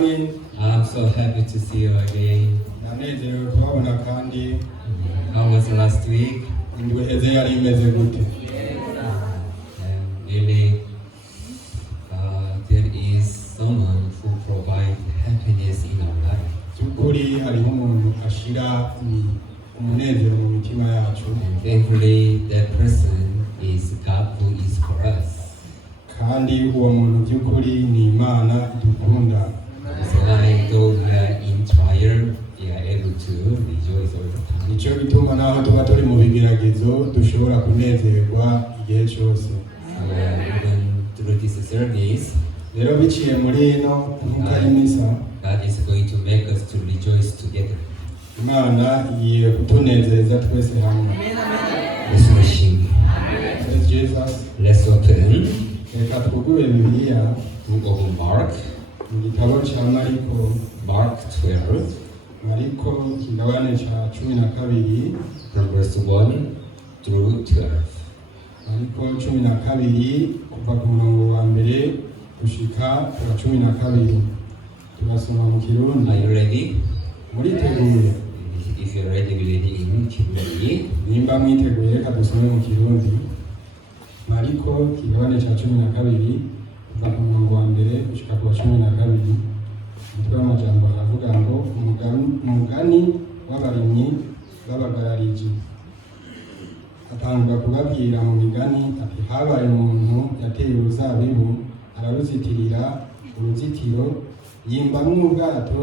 morning. I'm so happy to see you again. Nanezerewe kubabona kandi. How was last week? Indwi heze yari imeze gute? Really, there is someone who provides happiness in our life. Byukuri hariho umuntu ashira umunezero mu mitima yacu. And thankfully, that person is God who is for us. Kandi uwo muntu byukuri ni Imana idukunda. So I though we are in trial, we are able to rejoice all the time. Nicyo bituma naho tuba turi mu bigeragezo dushobora kunezerwa igihe cyose. Even through this service, Rero biciye muri ino nkuka y'imisa, God is going to make us to rejoice together. Imana igiye kutunezeza twese hamwe. Let's worship. Praise Jesus. Let's open Reka twugure Bibiliya book of Mark, mu gitabo cya Mariko. Mark 12, Mariko ikigabane cya 12 from verse 1 through 12. Mariko 12 kuva ku murongo wa mbere gushika ku wa 12. Turasoma mu Kirundi. Are you ready? Muriteguye? If you're ready, we're ready in Kirundi. Nimba mwiteguye reka dusome mu Kirundi. Mariko ikigabane cya 12 kuva ku murongo wa mbere gushika ku wa 12. Umutwe w'amajambo aravuga ngo umugani w'abarimyi b'abagarariji. Atangura kubabwira mu migani ati habaye umuntu yateye uruzabibu araruzitirira uruzitiro yimbamwo ubwato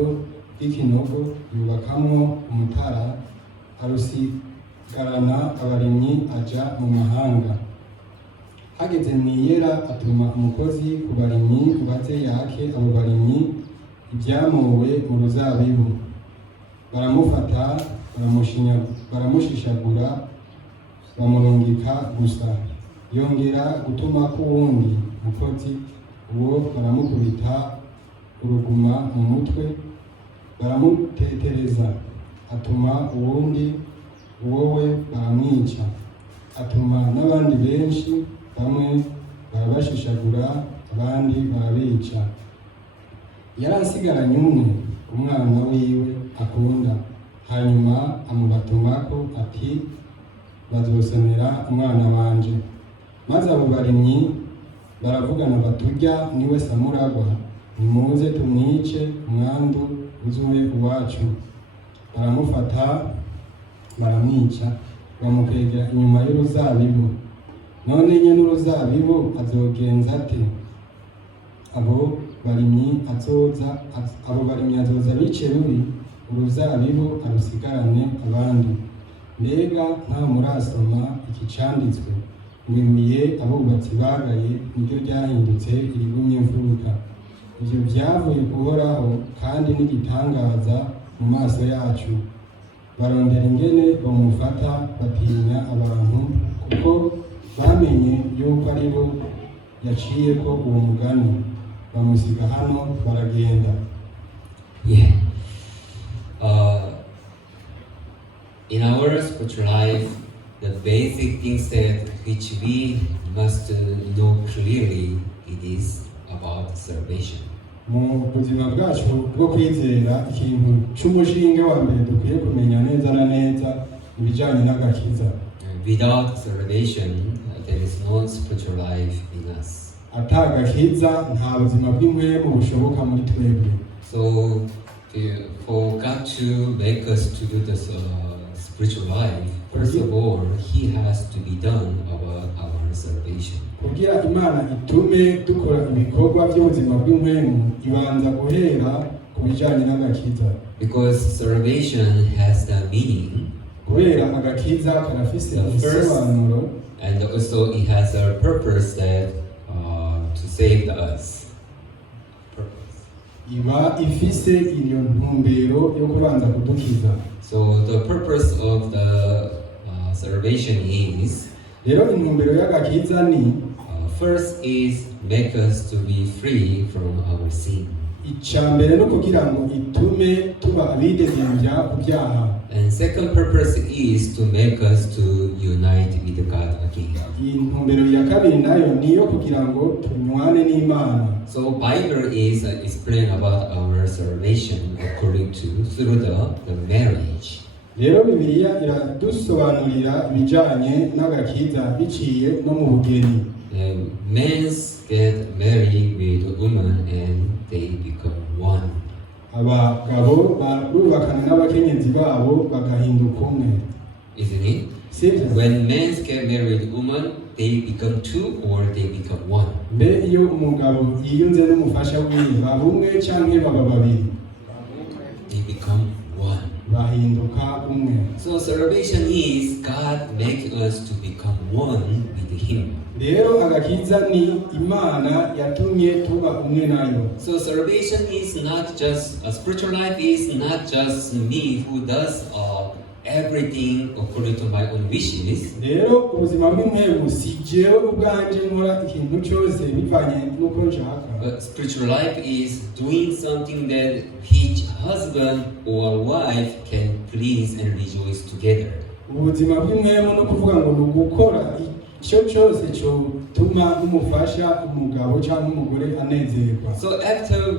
bw'ikinogo yubakamwo umutara arusigarana abarimyi aja mu mahanga. Hageze mw'iyera atuma umukozi ku barimyi baze yake abo barimyi ibyamuwe mu ruzabibu. Baramufata baramushishagura bamurungika gusa. Yongera gutuma ku wundi mukozi, uwo baramukubita uruguma mu mutwe baramutetereza. Atuma uwundi, uwowe baramwica. Atuma n'abandi benshi, bamwe barabashishagura abandi barabica. Yarasigaranye umwe, umwana wiwe akunda. Hanyuma amubatumako ati bazosonera umwana wanje. Maze abo barimyi baravugana baturya niwe samuragwa, nimuze tumwice umwandu uzube uwacu. Baramufata baramwica bamukwegera inyuma y'uruzabibu. None nyene uruzabibu azogenza ate? Abo barimyi azoza bice rubi, uruzabibu arusigarane abandi. Mbega nta murasoma iki canditswe ngo imiye abubatsi bagaye niryo ryahindutse irigumye imfuruka. Ivyo vyavuye kuhoraho kandi n'igitangaza mu maso yacu. Barondera ingene bamufata batinya abantu, kuko bamenye yuko ari bo yaciyeko uwo mugani. Bamusiga hano baragenda. Yeah. In our spiritual life, the basic things that which we must know clearly, it is about salvation. Mu buzima bwacu bwo kwizera, ikintu c'umushinge wa mbere dukwiye kumenya neza na neza ibijanye n'agakiza. Without salvation, there is no spiritual life in us. Atagakiza nta buzima bw'impwemu bushoboka muri twebwe. So, for God to make us to do this spiritual life, first of all, He has to be done about our salvation. Kugira Imana itume dukora ibikorwa by'ubuzima bw'impwemu, ibanza guhera ku bijanye n'agakiza. Because salvation has the meaning. Kubera agakiza karafise igisobanuro, and also it has a purpose that to save us. Iba ifise iyo ntumbero yo kubanza kudukiza. So the purpose of the salvation is, rero intumbero y'agakiza ni first is make us to be free from our sin. Icyambere no kugira ngo itume tuba abidegembya ku byaha. And second purpose is to make us to unite with God again. Intumbero ya kabiri nayo niyo kugira ngo tunywane n'Imana. So Bible is explain about our salvation according to through the marriage. Rero Bibiliya iradusobanurira ibijanye n'agakiza biciye no mu bugeni. Men get married with women and they become one. Abagabo barubakana n'abakenyezi babo bagahinduka umwe. Isn't it? Sibyo? When men get married with women, they become two or they become one. Mbe iyo umugabo yiyunze n'umufasha wiwe baba umwe canke baba babiri? They become one. Bahinduka umwe. So salvation is God making us to become one with Him. Rero agakiza ni Imana yatumye tuba umwe nayo. So salvation is not just a spiritual life is not just me who does everything according to my own wishes. Rero ubuzima bw'impemu si jewe ubwanje nkora ikintu cyose bivanye n'uko nshaka. But spiritual life is doing something that each husband or wife can please and rejoice together. Ubuzima bw'impemu no kuvuga ngo ni ugukora icyo cyose cyotuma umufasha umugabo cyangwa umugore anezerwa. So after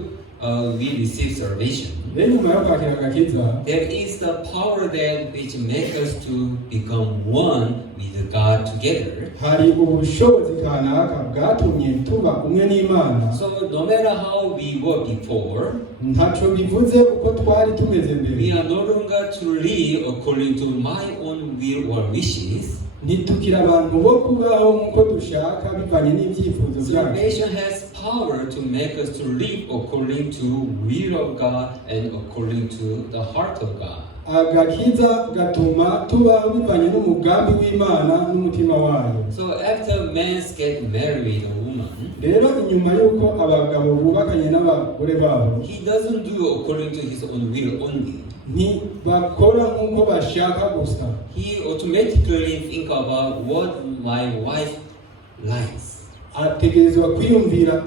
we receive salvation, nyuma yo kwakira agakiza, there is the power that which makes us to become one with God together. Hari ubushobozi kanaka bwatumye tuba umwe n'Imana. So no matter how we were before, ntaco bivuze uko twari tumeze mbere. We are no longer to live according to my own will or wishes. Ntitukira abantu bo kubaho nk'uko dushaka bivanye n'ibyifuzo byacu. Salvation has power to make us to live according to will of God and according to the heart of God. Agakiza gatuma tuba bivanye n'umugambi w'Imana n'umutima wayo. So after men get married a woman, rero inyuma yuko abagabo bubakanye n'abagore babo, he doesn't do according to his own will only. Bakora nk'uko bashaka gusa. He automatically think about what my wife likes. Ategerezwa kwiyumvira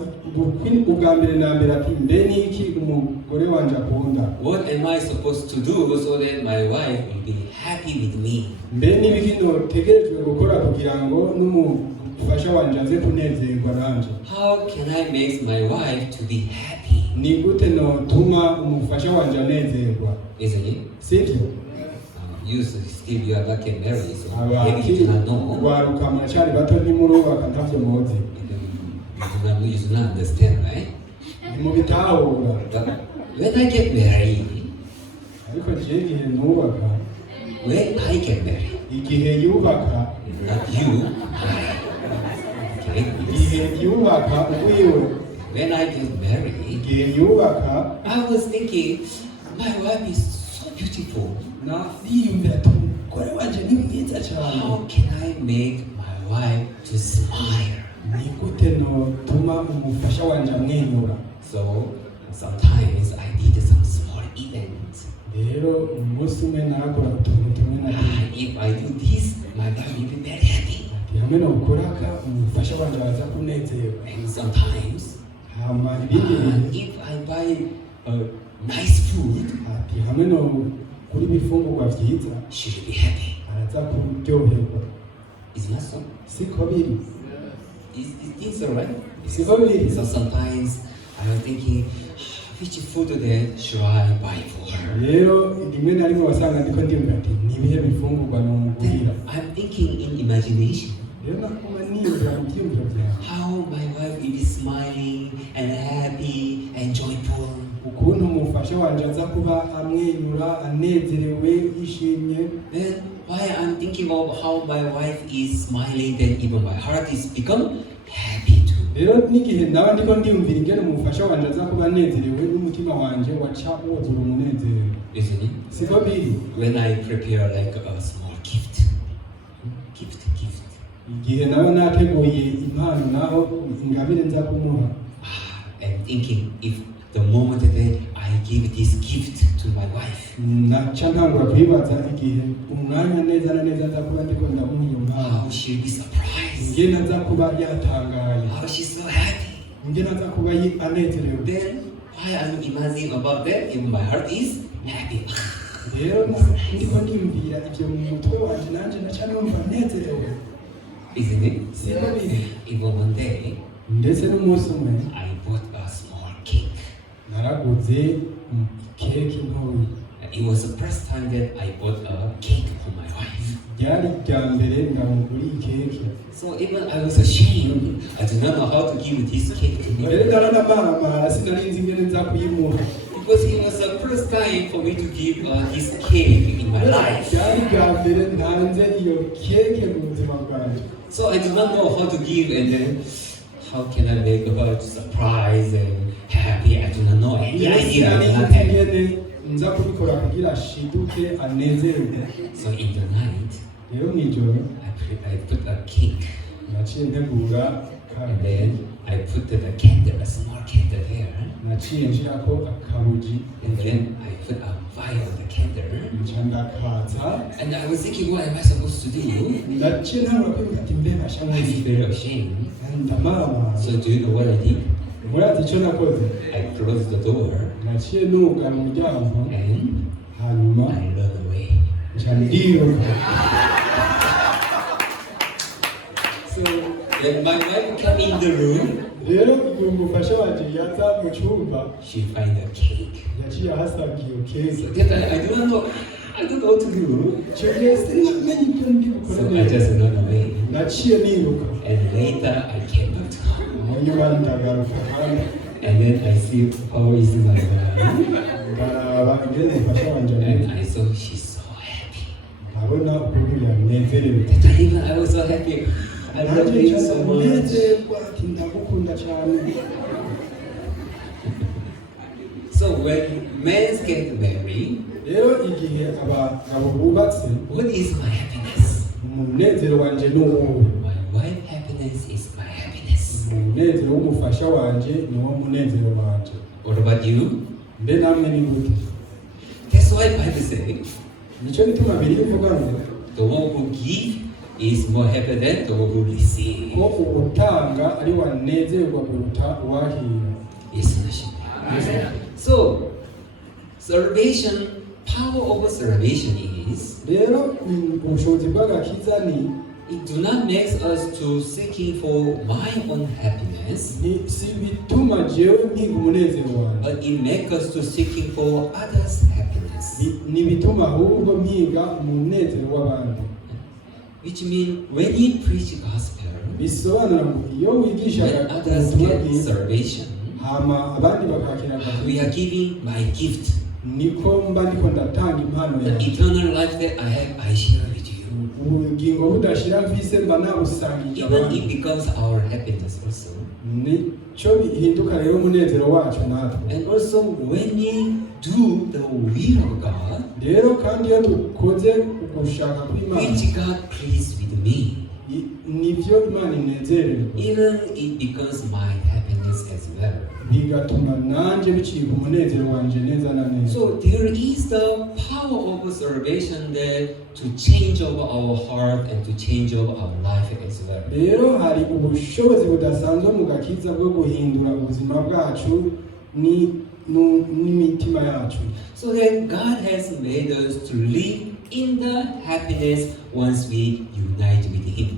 ubwa mbere na mbere ati mbe niki umugore wanje akunda. What am I supposed to do so that my wife will be happy with me? Mbe nibiki notegerejwe gukora kugira ngo n'umufasha wanje aze kunezerwa nanje. How can I make my wife to be happy? Ni gute notuma umufasha wanje anezerwa? Isn't it? Sibyo? You still you are not married, so maybe you do not know. Waruka muracari bato ntimurubaka ntavyo muzi. You do not understand, right? Mubitahura. When I get married, ariko je igihe nubaka, when I get married, igihe yubaka, not you, okay? Igihe yubaka wiwe. When I get married, igihe yubaka, I was thinking, my wife is so beautiful. Na niyumvira ati umugore wanje ni mwiza cyane. How can I make my wife to smile? Ni gute notuma umufasha wanje amwenyura? So sometimes I did some small events. Rero umunsi umwe narakora utuntu tumwe na tumwe. If I do this, my wife will be very happy. Hamwe no gukoraka umufasha wanje aza kunezerwa. And sometimes, hama ibindi if I buy nice food, ati hamwe no kuri bifungurwa vyiza, she will be happy. araza kuryoherwa. Is not so? Siko biri. Is so right? Siko biri. So sometimes I was thinking, which food that should I buy for her? Rero rimwe na rimwe wasanga ndiko ndiyumvira ati nibihe bifungurwa nomugurira. I'm thinking in imagination. Rero nakuma niyumvira mu byiyumviro byawe. How my wife will be smiling and happy and joyful. Ukuntu umufasha wanje aza kuba amwenyura anezerewe yishimye. Then why I'm thinking of how my wife is smiling, then even my heart is become happy too. Rero n'igihe nawe ndiko ndiyumvira ingene umufasha wanje aza kuba anezerewe n'umutima wanje waca wuzura umunezero. Isn't it? Siko biri. When I prepare like a small gift. Igihe nawe nateguye impano naho ingabire nza kumuha. I'm thinking if the moment that I give this gift to my wife, naca ntangura kwibaza igihe umwanya neza na neza nza kuba ndiko ndamuha iyo mpano. how she'll be surprised. Ingene aza kuba yatangaye. How she's so happy. Ingene aza kuba anezerewe. Then I am imagining about that, and my heart is happy. rero ndiko ndiyumvira ibyo mu mutwe wanjye nanjye naca numva nezerewe, Isn't it? siko biri. Even one day, Ndetse n'umunsi umwe I bought a small cake. naraguze keke ntoya. It was the first time that I bought a cake for my wife. Ryari irya mbere ngamuguriye keke. So even I was ashamed. I did not know how to give this cake to rero me. ndaranamaramara sinari nzi ingene nza kuyimuha, Because it was the first time for me to give this cake in my life. ryari irya mbere ntanze iyo keke mu buzima bwanjye. So I did not know how to give, and then how can I make her surprised and happy? I do not know any idea. I did not have. ingene nza kubikora kugira ashiduke anezerwe. So in the night, rero mw'ijoro I put a cake, naciye ntegura and kare, then I put the candle, a small candle there, naciye nshirako akabuji, and then I put a fire on the candle. nca ndakatsa. And I was thinking, what am I supposed to do? naciye ntangura kwibuka ati mbe basha I feel very ashamed. ndamaramara. So do you know what I did? murati icyo nakoze, I closed the door naciye nugara umuryango, and hanyuma I ran away. nca ndiruka. So when my wife came in the room, rero igihe umufasha wanje yaza mu cyumba, she find a cake. yaciye ahasanga iyo keke. So that I don't know what to do. icyo gihe sinamenye ibyo ndi So bukore I neza, just ran away. naciye niruka. And later I came back to home. hanyuma ndagaruka kandi And then I see how is my wife. ndaraba ingene umufasha wanje ameze, And I saw she's so happy. nkabona ukuntu yanezerewe. That time even I was so happy. I love nanjye you so much. ncanezerwa ati ndagukunda cyane. So when men get married, rero igihe abagabo bubatse, what is my happiness? umunezero wanje ni uwuhe? My wife happiness is my happiness. umunezero w'umufasha wanje niwo munezero wanje. What about you? mbe namwe ni gute? That's why Bible says nicyo gituma biri ivuga ngo the one who give is more happy than the one who receive. ko ubutanga ari wanezerwa kuruta uwahira. Yes, so salvation, power over salvation is rero ubushobozi bw'agakiza ni it do not make us to seeking for my own happiness, si bituma jewe mpiga umunezero wanje, but it make us to seeking for others' happiness. ni bituma ahubwo mpiga umunezero w'abandi. Which means when you preach gospel, bisobanura ngo iyo wigisha when others ubutumwa get bwiza salvation, hama abandi bakakira we agakiza, are giving my gift. niko mba ndiko ndatanga impano The yanjye. eternal life that I have, I share with you. ubugingo budashira mvise mba nabusangije Even abandi. it becomes our happiness also. nicyo bihinduka rero umunezero wacu natwe. And also when we do the will of God, rero kandi iyo dukoze ugushaka kw'Imana, which God pleased with me, nibyo Imana inezererwa, even it becomes my happiness as well. bigatuma nanjye bicika umunezero wanje neza na neza. So there is the power of salvation that to change over our heart and to change over our life as well. rero hari ubushobozi budasanzwe mu gakiza bwo guhindura ubuzima bwacu n'imitima yacu. So that God has made us to live in the happiness once we unite with Him.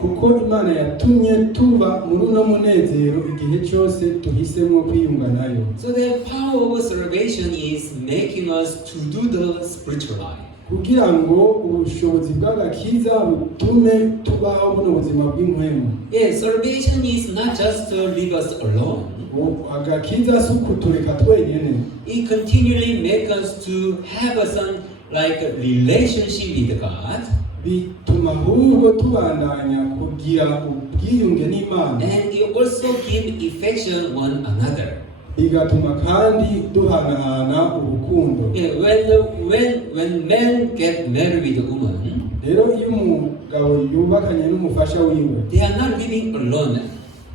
kuko Imana yatumye tuba muri uno munezero igihe cyose tuhisemo kwiyunga nayo. So the power of salvation is making us to do the spiritual life. kugira ngo ubushobozi bw'agakiza butume tubaho buno buzima bw'impwemu. Yes, salvation is not just to leave us alone. agakiza si ukutureka twenyine. It continually makes us to have some like a relationship with God. bituma ahubwo tubandanya kugira ubwiyunge n'Imana. And it also give affection one another. bigatuma kandi duhanahana urukundo. Yeah, when men get married with a woman, rero iyo umugabo yubakanye n'umufasha wiwe, they are not living alone.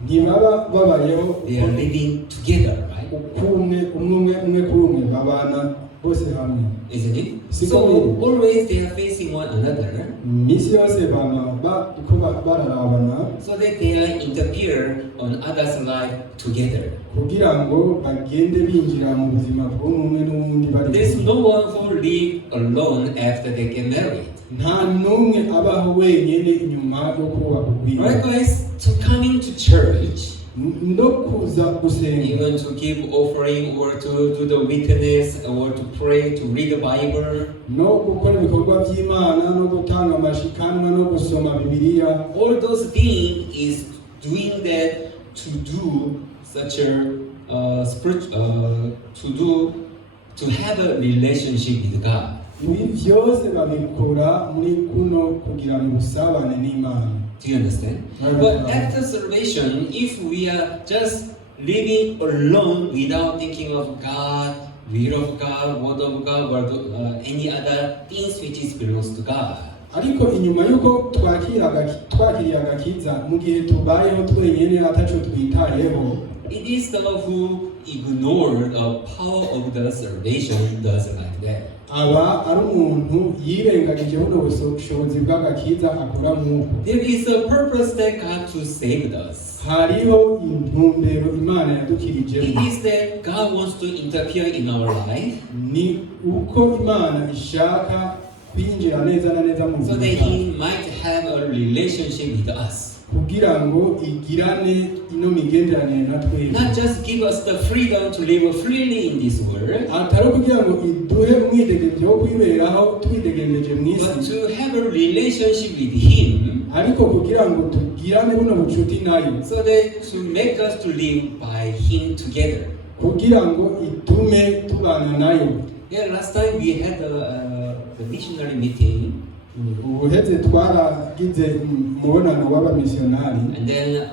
ntibaba babayeho They are living together, right? umwe kuri umwe babana bose hamwe. isn't it? Si So ko biri. always they are facing one another, Misi yose kuba bararabana so that they interfere on others' life together. kugira ngo bagende binjira mu buzima bw'umwe n'uwundi bari There's kumwe. no one who live alone after they get married. Nta n'umwe abaho wenyine inyuma yo kubaka ubwiza. Likewise, to coming to church, No kuza gusenga, even to give offering or to do the witness or to pray, to read the Bible, no gukora ibikorwa by'Imana, no gutanga amashikanwa, no gusoma Bibiliya. all those things is doing that to do such a to have a relationship with God. Ibi byose babikora muri kuno kugira ngo usabane n'Imana. Do you understand? But after salvation, if we are just living alone without thinking of God, will of God, word of God, or any other things which is belongs to God, Ariko inyuma yuko twakiriye agakiza mu gihe tubayeho twenyene ataco twitayeho, it is the who ignore the power of the salvation does like that. aba ari umuntu yirengagije buno bushobozi bw'agakiza akora nk'uko. There is a purpose that God to save us. Hariho intumbero Imana It yadukirijemo. is that God wants to interfere in our life Ni uko Imana ishaka kwinjira neza na neza mu so buzima that bwacu, He might have a relationship with us. kugira ngo igirane ino migenderanire na twebwe. Not just give us the freedom to live freely in this world, Atari kugira ngo iduhe umwidegemvyo wo kwiberaho twidegembeje mu but isi, to have a relationship with Him ariko kugira ngo tugirane buno bucuti nayo, so that to make us to live by Him together. kugira ngo itume tubana nayo. Yeah, last time we had the missionary meeting, Ubuheze twaragize umubonano w'abamisiyonari, and then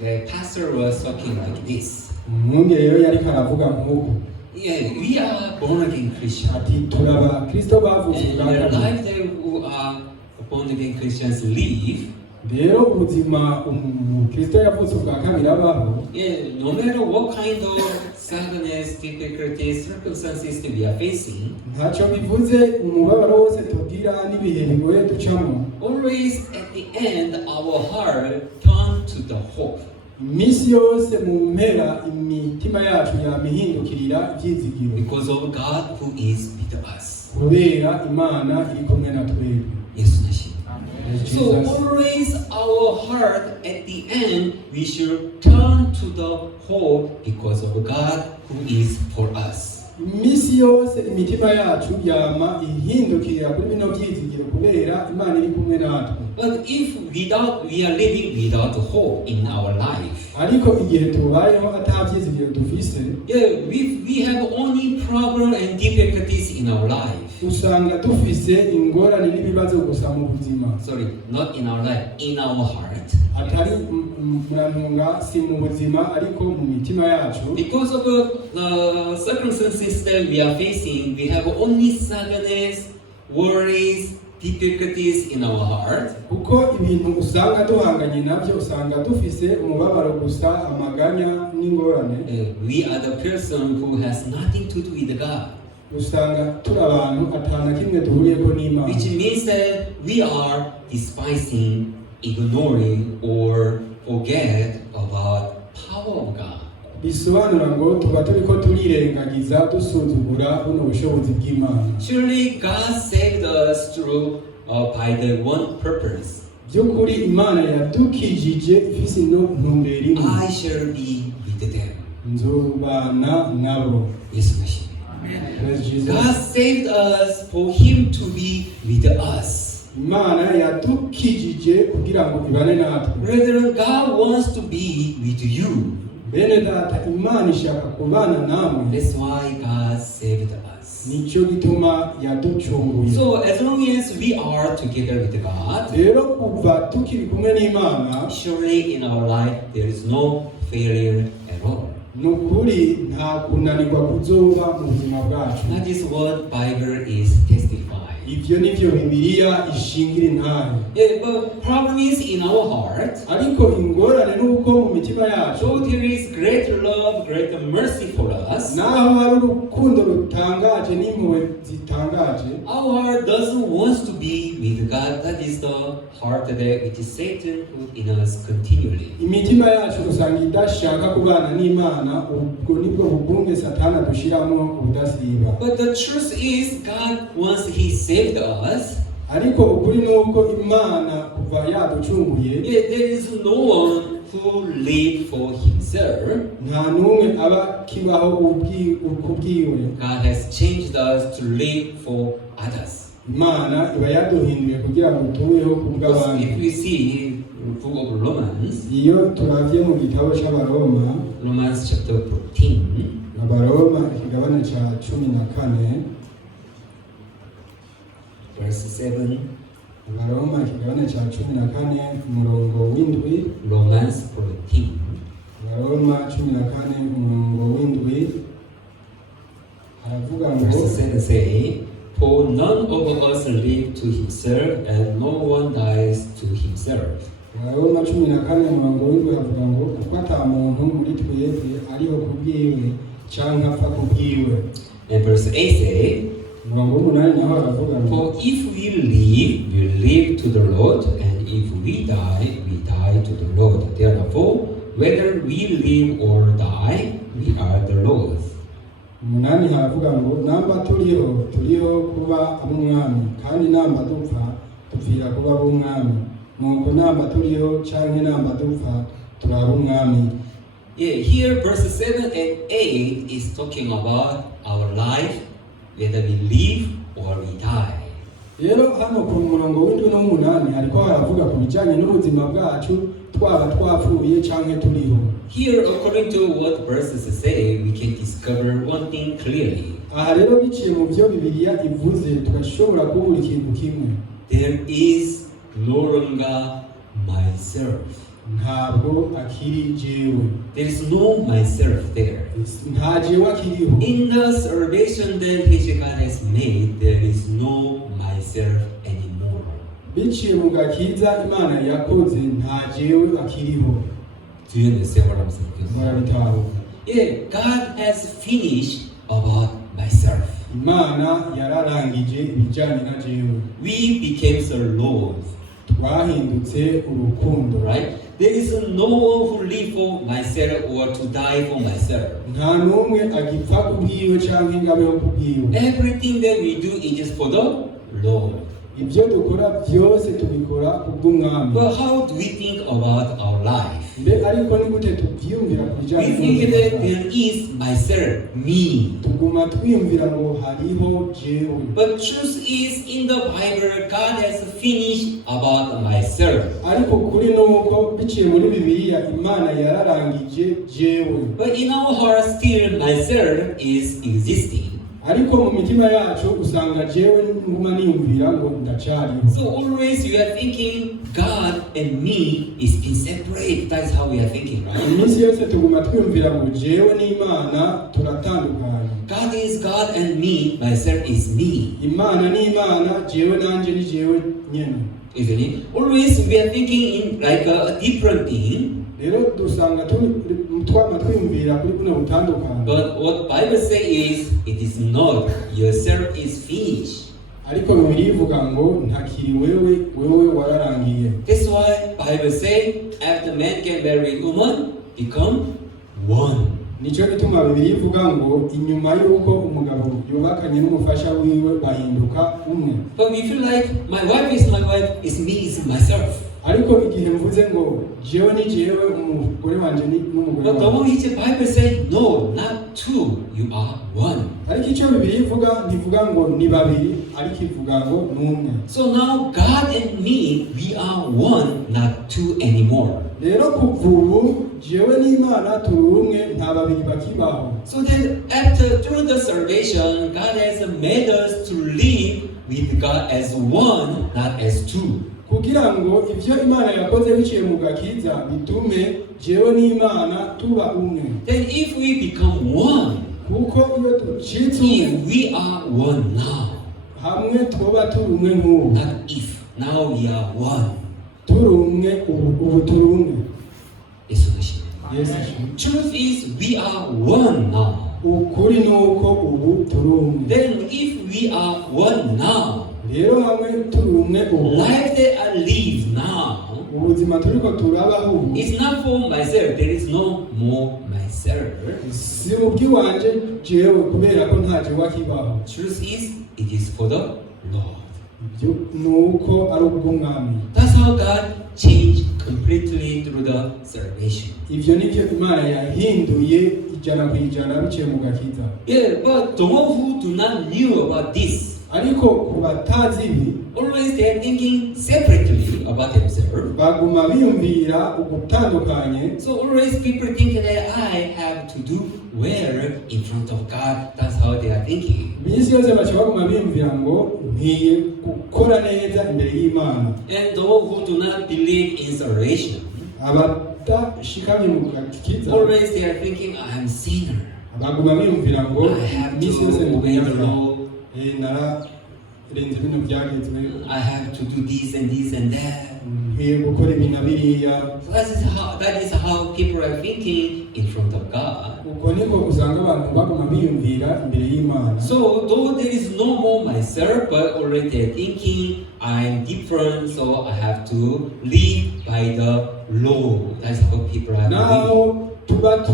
the pastor was talking like this. umwungere rero yariko aravuga nk'uko Yeah, we are born again Christians. ati turaba Kristo bavutse And bwa the kabiri. life that who are born again Christians live, Rero ubuzima Kristo yavutse bwa kabiri abaho, yeah, no matter what kind of sadness, difficulties, circumstances that we are facing, ntacyo bivuze umubabaro wose tugira n'ibihe bigoye ducamo, always at the end our heart turn to the hope. iminsi yose mu mpera imitima yacu yamihindukirira ibyizigiro, Because of God who is with us. kubera Imana iri kumwe na twebwe. Yes, Nashi. Yes, So Jesus. always our heart at the end we should turn to the hope because of God who is for us. Iminsi yose imitima yacu yama ihindukirira kuri bino byizigiro kubera Imana iri kumwe natwe. But if we are living without hope in our life, Ariko igihe tubayeho ata byizigiro dufise, yeah, we have only problem and difficulties in our life. usanga dufise ingorane n'ibibazo gusa mu buzima. Sorry, not in our life, in our heart. Atari murantunga si mu buzima ariko mu mitima yacu. Because of the circumstances that we are facing, we have only sadness, worries, difficulties in our heart. Kuko ibintu usanga duhanganye nabyo, usanga dufise umubabaro gusa, amaganya n'ingorane. We are the person who has nothing to do with God, Usanga turi abantu atana kimwe duhuriyeko n'Imana. which means that we are despising, ignoring, or forget about power of God. Bisobanura ngo tuba turiko turirengagiza dusuzugura buno bushobozi bw'Imana. Surely God saved us through by the one purpose. By'ukuri Imana yadukijije ifise ino ntumbero imwe. I shall be with them. Nzobana nabo. Yes, Mashiach. Praise Jesus. God saved us for Him to be with us. Imana yadukijije kugira ngo ibane natwe. Brethren, God wants to be with you. Bene data, Imana ishaka kubana namwe. That's why God saved us. Nico gituma yaducunguye. So as long as we are together with God, Rero kuva tukiri kumwe n'Imana, surely in our life there is no failure at all. nukuri nta kunanirwa kuzoba mu buzima bwacu. That is what Bible is testifying. Ivyo nivyo Bibiliya ishingira intahe. Yeah, but problem is in our heart. Ariko ingorane nuko mu mitima yacu, So there is great love, great mercy for us. naho hari urukundo rutangaje n'impuhwe zitangaje, Our heart doesn't want to be with God. That is the heart that it is Satan put in us continually. imitima yacu usanga idashaka kubana n'Imana, ubwo nibwo bubunge Satana dushiramo ubudasiba. But the truth is, God, once He saved us, Ariko ukuri nuko Imana kuva yaducunguye, there is no one who live for himself. nta numwe aba kibaho kubwiwe. God has changed us to live for others. Imana iba yaduhinduye kugira ngo tubeho Because kubw'abandi. if we see in the book of Romans, Iyo turavye mu gitabo c'Abaroma, Romans chapter 14, Abaroma ikigabane ca 14, verse 7, Abaroma ikigabane ca 14 umurongo w'indwi, Romans 14, Abaroma 14 umurongo w'indwi, haravuga ngo, verse 7 say, for none of us live to himself, and no one dies to himself. Abaroma 14 umurongo w'indwi havuga ngo, kuko ata muntu muri twebwe ariho kubwiwe canke apfa kubwiwe. And verse 8 say, Umurongo w'umunani naho haravuga ngo, for if we live to the Lord, and if we die to the Lord. Therefore, whether we live or die, we are the Lord's. umunani haravuga ngo, namba turiho kuba ab'umwami, kandi namba dupfa dupfira kuba ab'umwami. Nuko namba turiho canke namba dupfa turi ab'umwami. Yeah, here verses 7 and 8 is talking about our life, whether we live or we die. Rero hano ku murongo w'indwi n'umunani hariko haravuga ku bijanye n'ubuzima bwacu, twaba twapfuye canke turiho. Here, according to what verses say, we can discover one thing clearly. Aha rero biciye mu vyo Bibiliya ivuze, tugashobora kubura ikintu kimwe. There is no longer myself. Ntabwo akiri jewe. There is no myself there. Nta jewe akiriho. In the salvation that God has made, there is no myself anymore. Biciye mu gakiza Imana yakoze, nta jewe akiriho. Do you understand what I'm saying? Barabitaho. Yeah, God has finished about myself. Imana yararangije ibijyanye na jewe. We became the Lord, Twahindutse urukundo. right? There is no one who live for myself or to die for myself. Nta numwe agipfa kubwiwe canke ngabeho kubwiwe. Everything that we do is just for the Lord. Ibyo dukora byose tubikora kubw'umwami. But how do we think about our life? Mbe ariko ni gute tubyiyumvira ku We bijyanye think that n'ubuzima? there is myself, me. Tuguma twiyumvira ngo hariho jewe. But truth is, in the Bible, God has finished about myself. Ariko kuri nuko biciye muri Bibiliya Imana yararangije jewe. But in our heart, still myself is existing. Ariko mu mitima yacu usanga jewe nguma niyumvira ngo ndacariho. So always we are thinking God and me is inseparable. That's how we are thinking, right? Iminsi yose tuguma twiyumvira ngo jewe n'Imana turatandukanye. God is God and me, myself is me. Imana ni Imana, jewe nanje ni jewe nyene. Isn't it? Always we are thinking in like a different thing. Rero dusanga twama twiyumvira kuri buno butandukanye. But what Bible say is, it is not. Yourself is finished. Ariko Bibiliya ivuga ngo ntakiri wewe wararangiye. That's why Bible say, after man can marry woman, become one. Nicyo gituma Bibiliya ivuga ngo inyuma y'uko umugabo yubakanye n'umufasha wiwe bahinduka umwe. But we feel like my wife, is me, is myself. Ariko igihe mvuze ngo jewe ni jewe, umugore wanje ni n'umugore But the wanje. one which the Bible say, no, not two, you are one. Ariko icyo Bibiliya ivuga ntivuga ngo ni babiri, ariko ivuga ngo ni umwe. So now God and me, we are one, not two anymore. Rero kuva ubu jewe n'Imana turi umwe, nta babiri bakibaho. So then through the salvation, God has made us to live with God as one, not as two. Kugira ngo ivyo Imana yakoze biciye mu gakiza bitume jewe n'Imana tuba umwe. Then if we become one, Kuko iyo ducitse umwe, if we are one now, hamwe twoba turi umwe nk'ubu Not if. Now we are one. turi umwe ubu turi umwe. Yesu nashimwe. Yesu ashimwe. Truth is we are one now. Ukuri ni uko ubu turi umwe. Then if we are one now, rero hamwe turi umwe ubu life that I live now ubuzima turiko turabaho ubu is not for myself. There is no more myself. si ubwiwanje jewe kubera ko nta jewe akibaho. Truth is, it is for the Lord. ibyo ni uko ari ubw'umwami. That's how God changed completely through the salvation. Ibyo nibyo Imana yahinduye ijana ku ijana biciye mu gakiza. Yeah, but the one who do not knew about this, ariko ku batazi ibi always they are thinking separately about themselves. baguma biyumvira ugutandukanye. So always people think that I have to do well in front of God. That's how they are thinking. Iminsi yose baca baguma biyumvira ngo nkwiye gukora neza imbere y'Imana. And the one who do not believe in salvation, abadashikamye mu gakiza always they are thinking I am sinner. baguma biyumvira ngo I have iminsi yose to obey the ndumva law. nararenze bino byagezwe, I have to do this and this and that. nkwiye gukora ibi na biriya. So that is how people are thinking in front of God. uko niko usanga abantu baguma biyumvira imbere y'Imana. So though there is no more myself, but already they're thinking I'm different, so I have to live by the law. That's how people are naho tuba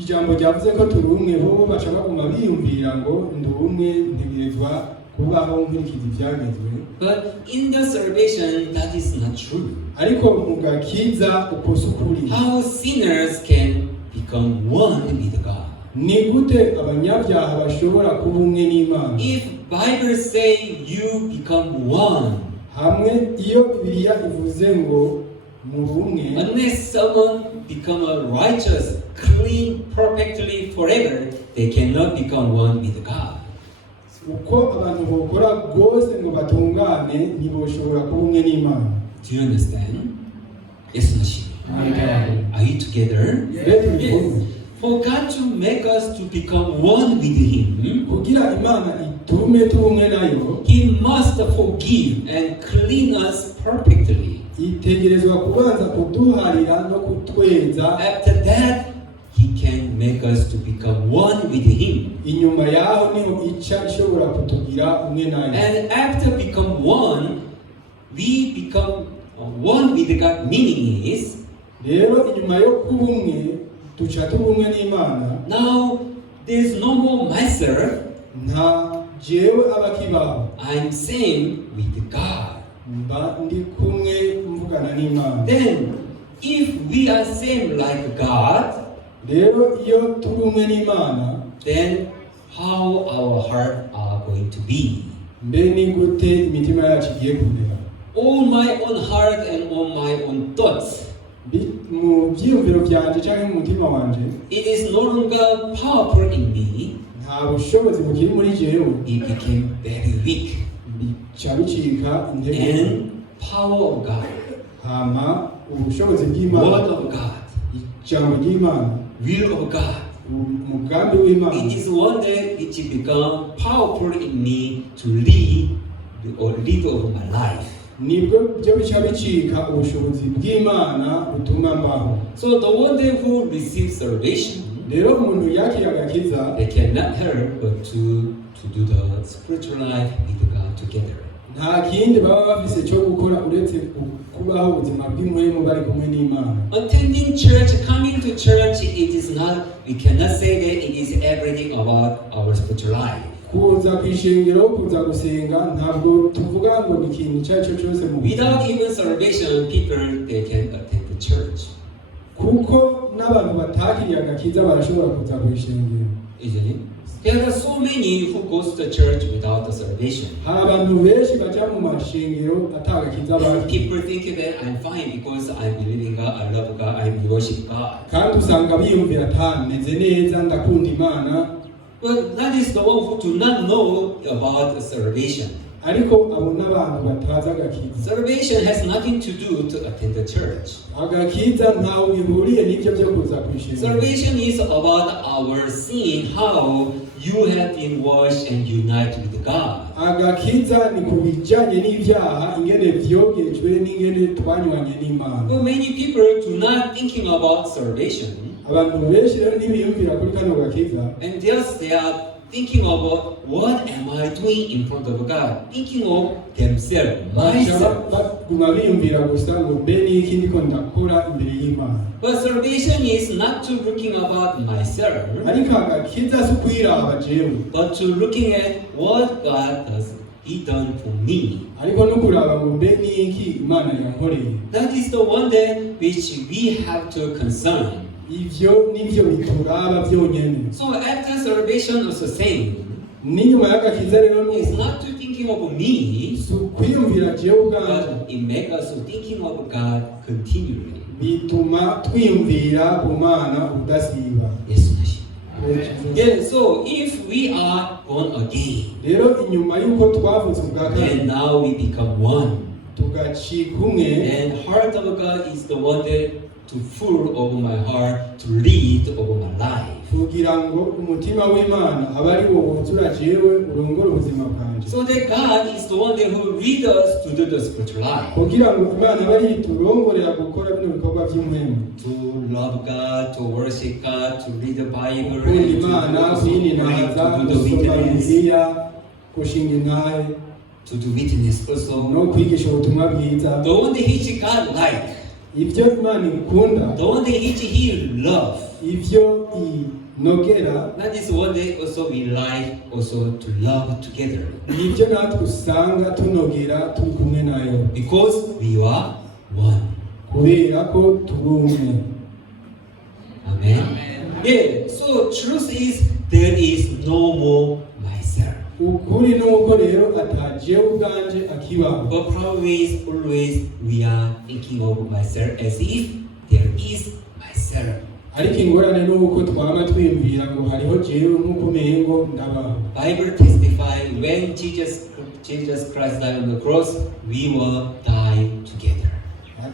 ijambo ryavuze ko turi umwe, bo baca baguma biyumvira ngo ndi umwe ntegerezwa kubaho nkurikiza ibyagezwe. But in the salvation, that is not true. ariko mu gakiza uko si ukuri. How sinners can become one with God. ni gute abanyabyaha bashobora kuba umwe n'Imana? If Bible say you become one, hamwe iyo Bibiliya ivuze ngo muri umwe, unless someone become a righteous, clean, perfectly forever, they cannot become one with God. uko abantu bokora rwose ngo batungane ntiboshobora kuba umwe n'Imana. Do you understand? Yes, Nashi. Are you together? Yes. For God to make us to become one with Him, kugira Imana itume tuba umwe nayo, He must forgive and clean us perfectly. itegerezwa kubanza kuduharira no kutweza. After that, He can make us to become one with Him. inyuma yaho niho ica ishobora kutugira umwe nayo. And after become one, we become one with God. Meaning is, rero inyuma yo kuba umwe duca tuba umwe n'Imana. now there is no more myself. nta jewe abakibaho, I'm same with God. mba ndi kumwe mvugana n'Imana. Then, if we are same like God, rero iyo turi umwe n'Imana, then how our heart are going to be? mbe ni gute imitima yacu igiye kumera? All my own heart and all my own thoughts, mu byiyumviro byanje cyangwa mu mutima wanje, it is no longer powerful in me. nta bushobozi bukiri muri jewe, It became very weak. bica bicika intege. And power of God, hama ubushobozi word bw'Imana, of God, ijambo ry'Imana, will of God, umugambi w'Imana, it is one day it will become powerful in me to lead or lead over my life. nibwo byo bica bicika ubushobozi bw'Imana butuma mbaho. So the one day who receives salvation, rero umuntu yakira agakiza, they cannot help but to do the spiritual life with God together. nta kindi baba bafise cyo gukora uretse kubaho ubuzima bw'imwemu bari kumwe n'Imana. Attending church, coming to church, it is not, we cannot say that it is everything about our spiritual life. kuza ku ishengero, kuza gusenga, ntabwo tuvuga ngo ni ikintu icyo ari cyo cyose mu Without buzima. even salvation, people, they can attend the church. kuko n'abantu batakiriye agakiza barashobora kuza ku ishengero. Isn't it? There are so many who goes to church without the salvation. hari abantu benshi baja mu mashengero atagakiza And bafite, people think that I'm fine because I believe in God, I love God, I worship God. kandi usanga biyumvira ati meze neza ndakunda Imana. Well, that is the one who do not know about salvation. ariko abo n'abantu batazi agakiza. Salvation has nothing to do to attend the church. Agakiza ntawe bihuriye n'ibyo byo kuza kwishima. Salvation is about our seeing how you have been washed and united with God. Agakiza ni kubijanye n'ibyaha ingene vyogejwe n'ingene twanywanye n'Imana. But many people do not thinking about salvation. Abantu benshi rero ntibiyumvira kuri kano gakiza. And just they are thinking about what am I doing in front of God, thinking of themselves, myself. Baguma biyumvira gusa ngo mbe n'iki ndiko ndakora imbere y'Imana. But salvation is not to looking about myself, Ariko agakiza si kwiraba jewe, but to looking at what God has He done for me. ariko no kuraba ngo mbe n'iki Imana yankoreye. That is the one that which we have to concern. Ivyo nivyo bituraba byonyene. So after salvation also saying, N'inyuma y'agakiza rero it's not to thinking of me, si kwiyumvira jewe ubwanje, but it makes us thinking of God continually. bituma twiyumvira ku Mana udasiba. Yes, yeah, so if we are born again, Rero inyuma y'uko twavutse ubwa then kabiri now we become one. tugacika umwe, And heart of God is the one that to full over my heart, to lead over my life. kugira ngo umutima w'Imana abe ari wo wuzura jewe urongora ubuzima bwanje. So that God is the one that who lead us to do the spiritual life. Kugira ngo Imana abe ari turongorera gukora bino bikorwa by'umwemu. To love God, to worship God, to read the Bible, Gukunda and Imana, also kuyininaza, to do the gusoma witness, Bibiliya, gushinga intahe, to do witness also. no kwigisha ubutumwa bwiza. The one that which God like, Ibyo Imana ikunda, the one that which He love. ibyo inogera, That is one that also we like also to love together. nibyo natwe usanga tunogera turi kumwe nayo. Because we are one. Kubera ko turi umwe. Amen. Yeah, so truth is there is no more myself. Ukuri nuko rero atajewe ubwanje akibaho. But probably always we are thinking of myself as if there is myself. Ariko ingorane nuko twama twiyumvira ngo hariho jewe nk'uko umengo ndabaho. Bible testify when Jesus Christ died on the cross, we will die together.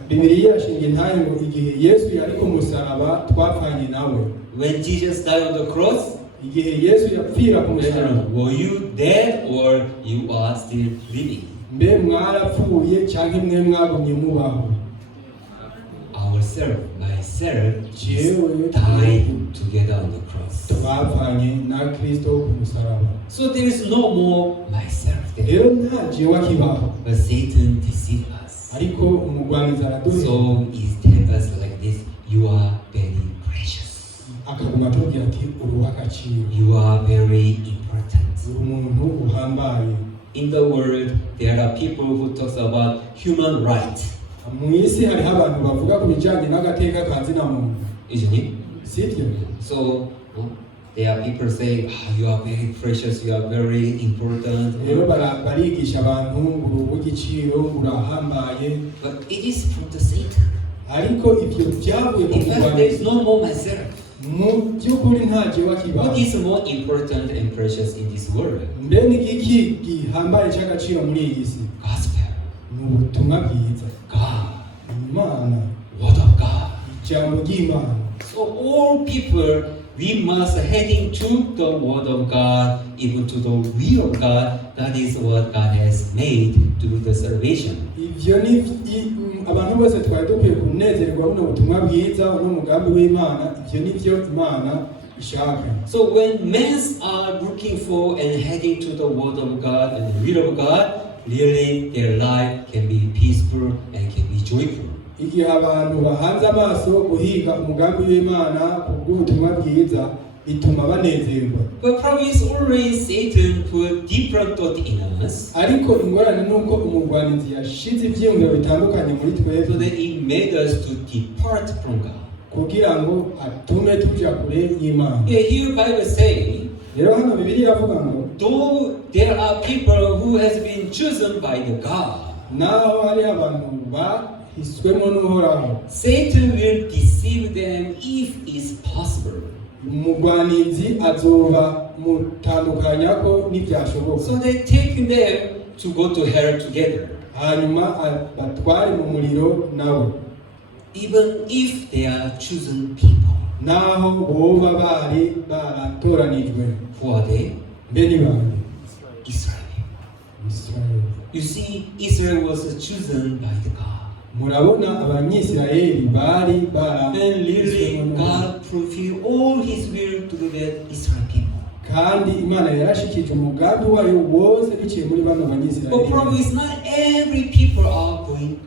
Bibiliya yashinga intahe ngo igihe Yesu yari ku musaraba twapfanye nawe. When Jesus died on the cross, Igihe Yesu yapfira ku musaraba, were you dead or you are still living? mbe mwarapfuye cyangwa mwe mwagumye mubaho? Ourselves, myself, Jewe died together on the cross. twapfanye na Kristo ku musaraba. So there is no more myself there. Rero nta jewe akibaho, But Satan deceived us. ariko umugwaniza araduhe So he tells us like this, you are very precious. akaguma atubwira ati uri uw'agaciro, You are very important. uri umuntu uhambaye. In the world, there are people who talk about human rights, Mu isi hariho abantu bavuga ku bijyanye n'agateka ka zina muntu, isn't it? sibyo? So there are people saying, you are very precious, you are very important. Rero barigisha abantu ngo uri uw'igiciro, urahambaye, But it is from the Satan. ariko ibyo byavuye ku In fact, there is mugwaniza. no more myself. Mu by'ukuri nta jewe akibaho. What is more important and precious in this world? Mbe ni iki gihambaye cy'agaciro muri iyi si? Gospel, Ni ubutumwa bwiza, God, Imana, Word of God. ijambo ry'Imana. So all people, we must heading to the Word of God, even to the will of God. That is what God has made to do the salvation. Ivyo ni abantu bose twari dukwiye kunezerwa buno butumwa bwiza n'umugambi w'Imana. Ivyo ni byo Imana ishaka. So when men are looking for and heading to the Word of God and the will of God, really their life can be peaceful and can be joyful. Igihe abantu bahanze amaso guhiga umugambi w'Imana ku bw'ubutumwa bwiza bituma banezerwa. But probably it's always Satan put different thought in us, Ariko ingorane nuko umugwanizi yashize ivyiyumviro bitandukanye muri so twebwe that it made us to depart from God. kugira ngo atume tuja kure y'Imana. Yeah, here Bible saying, Rero hano Bibiliya yavuga ngo though there are people who has been chosen by the God, naho hari abantu bahiswemo n'Uhoraho, Satan will deceive them if it's possible. umugwanizi azoba mutandukanya ko n'ibyashoboka. So they take them to go to hell together. hanyuma batware mu muriro nawe, Even if they are chosen people. naho boba bari baratoranijwe. Who are they? Mbe ni bande? Israel. Israel. You see, Israel was chosen by the God. Murabona abanyisirayeli bari And literally, God fulfilled all His will to the Israel people. kandi Imana yarashikije umugambi wayo wose biciye muri bano But banyisirayeli. problem is not every people are going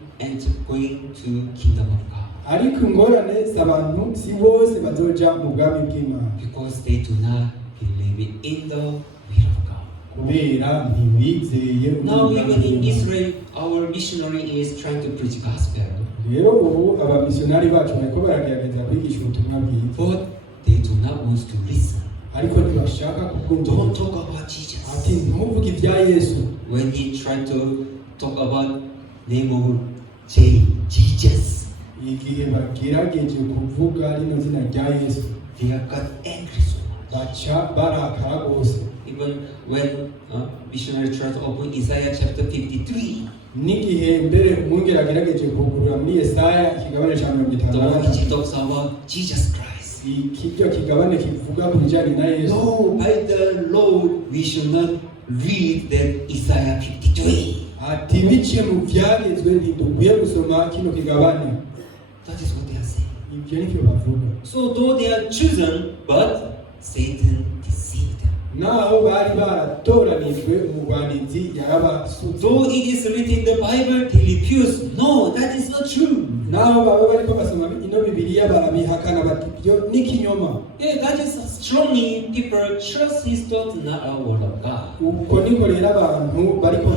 to kingdom of God. Ariko ingorane z'abantu si bose bazoja mu bwami bw'Imana, Because they do not believe in the will of God. kubera ntibizeye Now umugambi even in w'Imana. Israel, our missionary is trying to preach gospel. Rero ubu abamisiyonari bacu bariko baragerageza kwigisha ubutumwa bwiza, But they do not want to listen. ariko ntibashaka kukumva. Don't talk about Jesus. Ati ntuvuge ibya Yesu. When he tried to talk about name of Jesus, Igihe bagerageje kuvuga rino zina rya Yesu, they got angry so much. baca barakara rwose. Even when missionary tried to open Isaiah chapter 53, N'igihe mbere umwungeri agerageje kugurura muri Yesaya ikigabane cya the one which 56, talks about Jesus Christ. ikiryo kigabane kivuga ku bijyanye na Yesu. No, by the Lord we should not read that Isaiah 53. Ati biciye mu byagezwe ntidukwiye gusoma kino kigabane. That is what they are saying. Ibyo nicyo bavuga. So though they are chosen, but Satan deceived them. Naho bari baratoranijwe, umugwanizi yarabasutse. Though it is written in the Bible, they refuse. No, that is not true. Naho baba bariko basoma ino Bibiliya barabihakana bati ibyo ni kinyoma. Yeah, that is strongly people trust his thoughts, not a word of God. Uko niko rero abantu bariko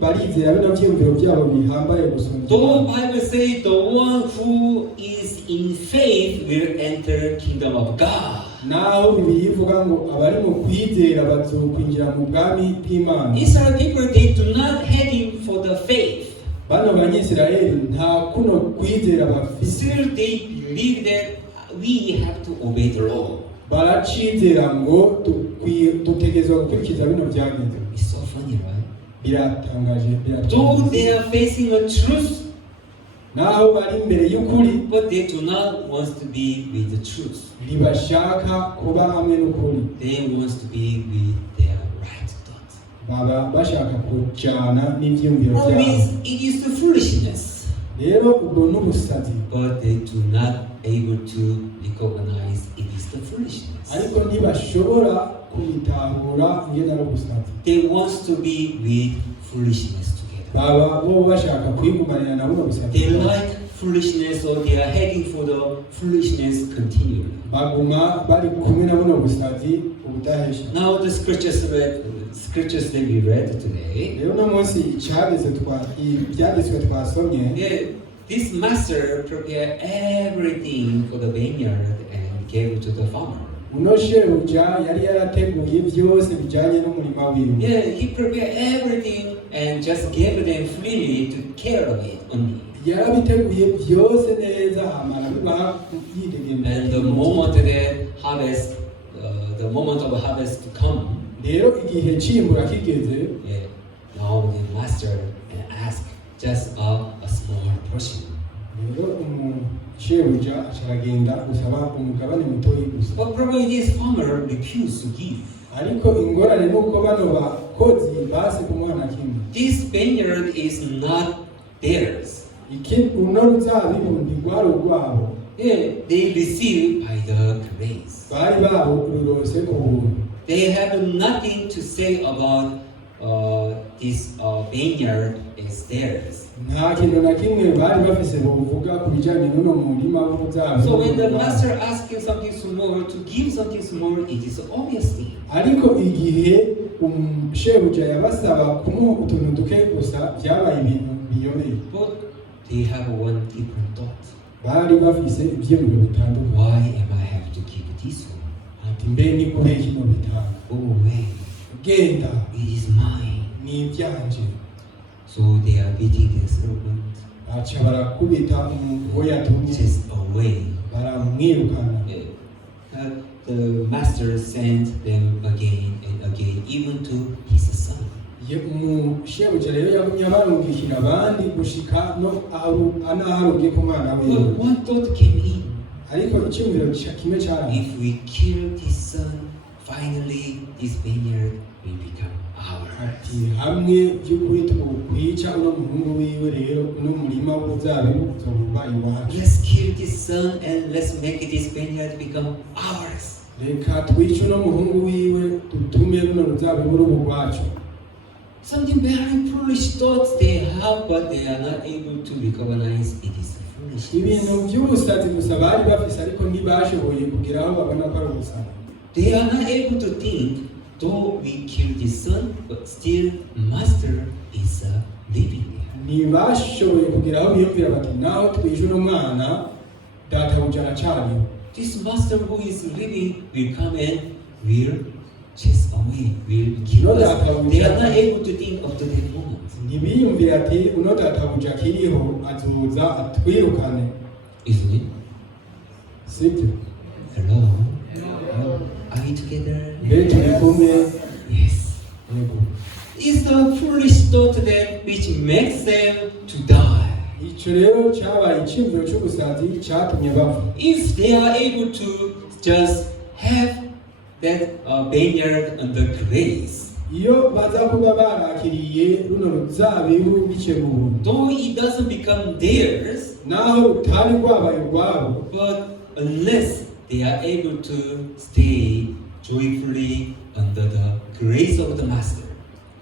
barizera bino vyiyumviro byabo bihambaye gusumba. Though Bible say the one who is in faith will enter kingdom of God. Naho Bibiliya ivuga ngo abari mu kwizera bazokwinjira mu bwami bw'Imana. Israel people, they do not heading for the faith. Bano banyisirayeli nta kuno kwizera bafise. Still they believe that we have to obey the law. Baracizera ngo dutegerezwa gukurikiza bino byagezwe. It's so funny, right? Biratangaje, Though they are facing a truth, naho bari imbere y'ukuri, but they do not want to be with the truth. ntibashaka kuba hamwe n'ukuri. They want to be with their right thoughts. Baba bashaka kujana n'ivyiyumviro Problem byabo. is, it is the foolishness. Rero ubwo n'ubusazi, But they do not able to recognize it is the foolishness. ariko ntibashobora kubitahura ingene ari ubusazi. They want to be with foolishness together. Baba bo bashaka kwigumanira na buno busazi. They like foolishness, or they are heading for the foolishness continually. Baguma bari kumwe na buno busazi ubudahesha. Now the scriptures that we read today, Rero no munsi ibyagezwe twasomye, this master prepared everything for the vineyard and gave it to the farmer. uno shebuja yari yarateguye byose bijanye n'umurima wiwe. Yeah, he prepared everything and just gave them freely to care of it only. Yarabiteguye byose neza hamara bibaha yidegembe. And the moment that harvest, the moment of harvest to come, Rero igihe cimbura kigeze, now the master asked just a small portion. rero shebuja acagenda gusaba umugabane mutoyi gusa. But probably this farmer refused to give. Ariko ingorane nuko bano bakozi base kumuha na kimwe. This vineyard is not theirs. Uno ruzabibu ntigwari urwabo. They receive by the grace. Bari babo rurose ku buntu. They have nothing to say about this vineyard is theirs. Nta kintu na kimwe bari bafise bovuga ku bijanye n'uno murima w'uruzabibu. So when the master asks him something small, to give something small, it is obvious thing. Ariko igihe shebuja yabasaba kumuha utuntu duke gusa byabaye ibintu biyomeye. But they have one different thought. Bari bafise ivyiyumviro bitandukanye. Why am I have to give this one? Ati mbe ni kure kino bitanga. Go away. Genda, It is mine. ni ivyanje. So they are beating their servant. Aca barakubita uwo yatumye, Just away. baramwirukana. The master sent them again and again, even to his son. shebuja rero yagumye abarungikira abandi gushika no anaharugiye ku mwana wiwe. But one thought came in. Ariko icyumviro kimwe cyari, If we kill this son, finally this vineyard will become ours. ati hamwe by'ukuri tukwica uno muhungu wiwe rero uno murima w'uruzabibu uzoba iwacu. Let's kill this son and let's make this vineyard become ours. Reka twice uno muhungu wiwe dutume runo ruzabibu ruba urwacu. Something very foolish thoughts they have, but they are not able to recognize it is foolishness. Ibintu by'ubusazi gusa bari bafise ariko ntibashoboye kugira aho babona ko ari ubusazi. They are not able to think, though we kill this son, but still master is living there. Ntibashoboye kugira aho biyumvira bati naho twishe uno mwana databuja aracariho. This master who is living will come and will chase away, will kill us. They are not able to think of the moment. Ntibiyumvira ati uno databuja akiriho azoza atwirukane. Isn't it? Sibyo? Hello? Are we together? Mbe turi kumwe? Yes. Yego. It's the foolish thought that which makes them to die. Ico rero cyabaye icyumviro cy'ubusazi cyatumye bapfa. If they are able to just have that vineyard under grace, Iyo baza kuba barakiriye runo ruzabibu biciye mu buntu, though it doesn't become theirs, naho rutari rwabaye urwabo, but unless they are able to stay joyfully under the grace of the Master,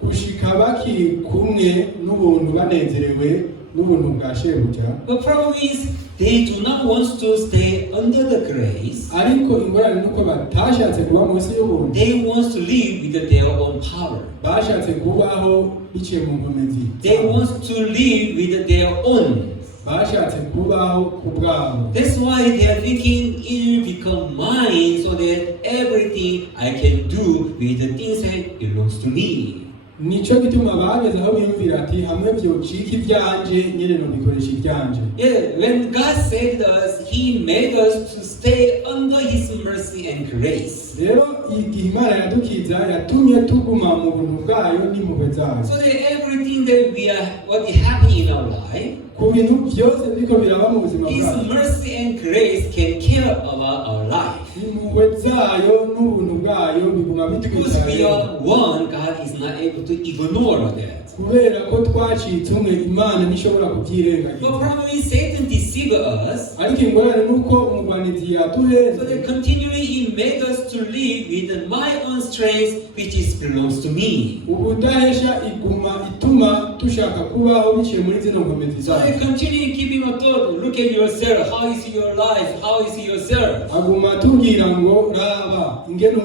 gushika bakiri kumwe n'ubuntu banezerewe n'ubuntu bwa shebuja. the problem is they do not want to stay under the grace. Ariko ingorane nuko batashatse kuba munsi y'ubuntu, They want to live with their own power. bashatse kubaho biciye mu nkomezi. They want to live with their own. Bashatse kubaho ku bwabo. That's why they are thinking it will become mine, so that everything I can do with the things that belongs to me. Nico gituma bageze aho biyumvira ati hamwe vyocika ivyanje nyene nobikoresha ivyanje. Yeah, when God saved us, He made us to stay under His mercy and grace. Rero igihe Imana yadukiza yatumye tuguma mu buntu bwayo n'impuhwe zayo. So that everything that what is happening in our life, Ku bintu byose biriko biraba mu buzima His bwacu, mercy and grace can care about our life. impuhwe zayo n'ubuntu bwayo biguma Because we bitwitayeho. are one, God is not able to ignore that. Kubera ko twacitse umwe, Imana ntishobora The kubyirengagiza. problem is Satan deceived us. Ariko ingorane nuko umugwanizi So yatuhenze, that continually He made us to live with my own strength, which belongs to me. ubudahesha iguma ituma dushaka kubaho biciye muri zino nkomezi So I zacu. continue keeping a thought. Look at yourself. How is your life? How is yourself? Aguma atubwira ngo raba ingene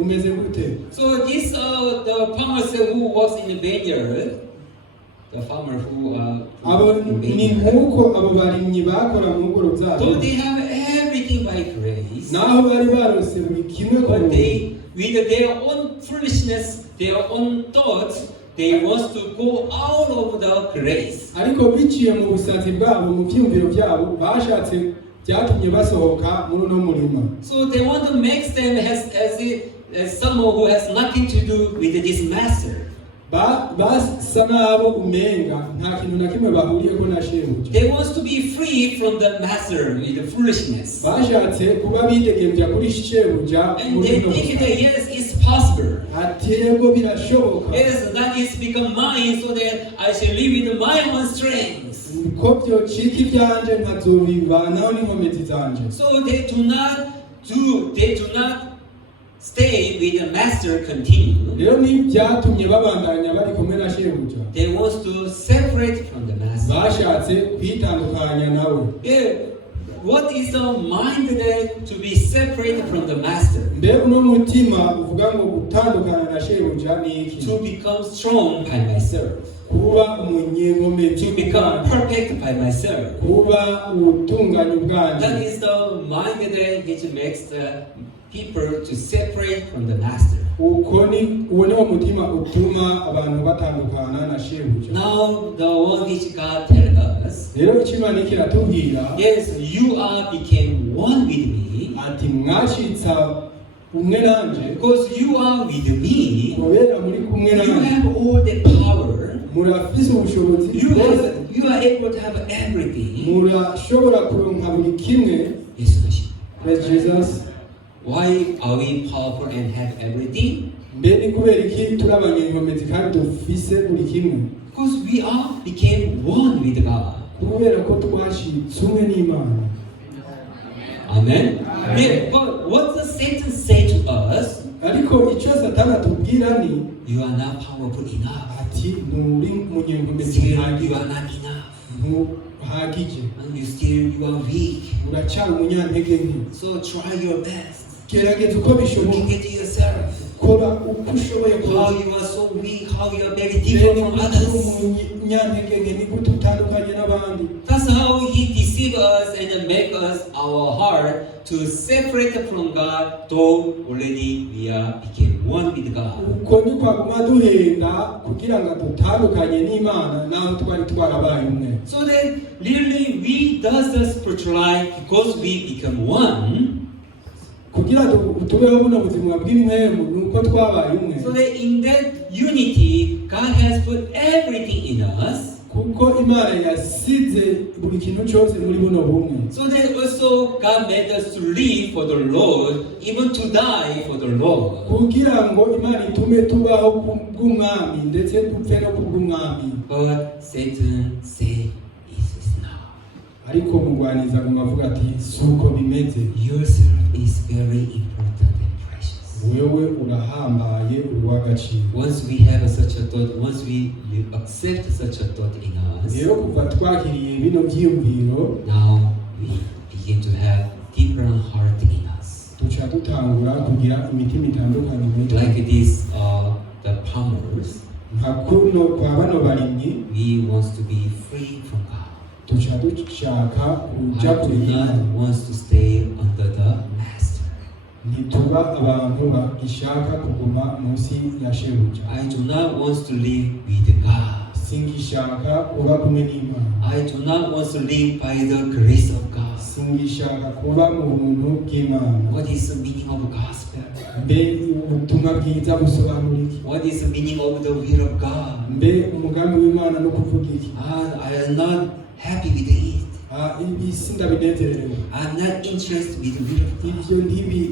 umeze gute. So this the farmer who works in the vineyard, the farmer who Abo in the ni vineyard, nkuko abo barimyi bakora mu ngoro though zabo, they have everything by grace, naho bari barose buri kimwe ku but buntu, they, with their own foolishness, their own thoughts, they want to go out of the grace. ariko biciye mu busazi bwabo mu vyumviro byabo bashatse byatumye basohoka muri uno murima. So they want to make them as someone who has nothing to do with this master. Basa nabo umenga nta kintu na kimwe bahuriyeko na shebuja. They want to be free from the master with the foolishness. Bashatse kuba bidegemvya kuri shebuja And muri they uno think busazi. that yes, it's possible. Ati yego birashoboka. Yes, that is become mine, so that I shall live with my own strength. Ko vyocika ivyanje nkazobivanaho n'inkomezi zanje. So they do not stay with the master continue. Rero ni byatumye babandanya bari kumwe na shebuja. They want to separate from the master. Bashatse kwitandukanya nawe. Yeah. What is the mind that to be separated from the master? Mbe uno mutima uvuga ngo gutandukana na shebuja ni iki? To become strong by myself. Kuba umunyenkomezi. To become perfect by myself. Kuba ubutunganye That ubwanje. is the mind that which makes the people to separate from the master. Uwo niwo mutima utuma abantu batandukana na shebuja. Now the one which God tells us, Rero icyo Imana kiratubwira, yes, you became one with me, ati mwacitsa umwe nanje, because you are with me. kubera muri kumwe You nanje. have all the murafise ubushobozi you are able to have everything. murashobora kuronka buri kimwe. Yesu nashimwe. Praise Jesus. Why are we powerful and have everything? Mbe ni kubera iki turi abanyenkomezi kandi dufise buri kimwe? Because we all became one with God. Kubera ko twashitse umwe n'Imana. Amen. Yeah, but what does Satan say to us? Ariko icyo Satani atubwira ni You are not powerful enough. ati nturi umunyenkomezi Still, you uhagije. are not enough. Ntuhagije. And you are weak. Uracyari umunyantege nke. So try your best. Gerageza uko bishoboka. Look at yourself. Kora uko ushoboye How kose. you are so weak, how you are very different from others. Umunyantege nke ni gute utandukanye n'abandi. That's how he deceives us and make us our heart to separate from God, though already we are became one with God. Uko ni kwaguma duhenda kugira ngo dutandukanye n'Imana naho twari twarabaye umwe. So that really we does the spiritual life because we become one. Kugira tubeho buno buzima bw'imwemu nuko twabaye umwe. So that in that unity, God has put everything in us. Kuko Imana yasize buri kintu cyose muri buno bumwe. So that also God made us to live for the Lord, even to die for the Lord. Kugira ngo Imana itume tubaho kubw'umwami ndetse dupfe no kubw'umwami. But Satan said, "It is not. Ariko mugwaniza avuga ati suko bimeze. Yourself is very important and precious." Wewe urahambaye uw'agaciro. Once we have such a thought, once we accept such a thought in us, Rero kuva twakiriye bino byiyumviro now we begin to have different heart in us. duca dutangura kugira imitima itandukanye muri Like this, the farmers, nka kuno kwa bano barimyi we want to be free from God. duca dushaka kuja I do kurigana. not want to stay under the master. Ntituba abantu bagishaka kuguma munsi ya shebuja. I do not want to live with God. Singishaka kuba kumwe n'Imana. I do not want to live by the grace of God. Singishaka kuba mu buntu bw'Imana. What is the meaning of gospel? Mbe ubutumwa bwiza busobanura iki? What is the meaning of the will of God? Mbe umugambi w'Imana no kuvuga iki? I am not happy with it. Ibi sindabinezerewe. I'm not interested with the will of God. Ibyo ntibi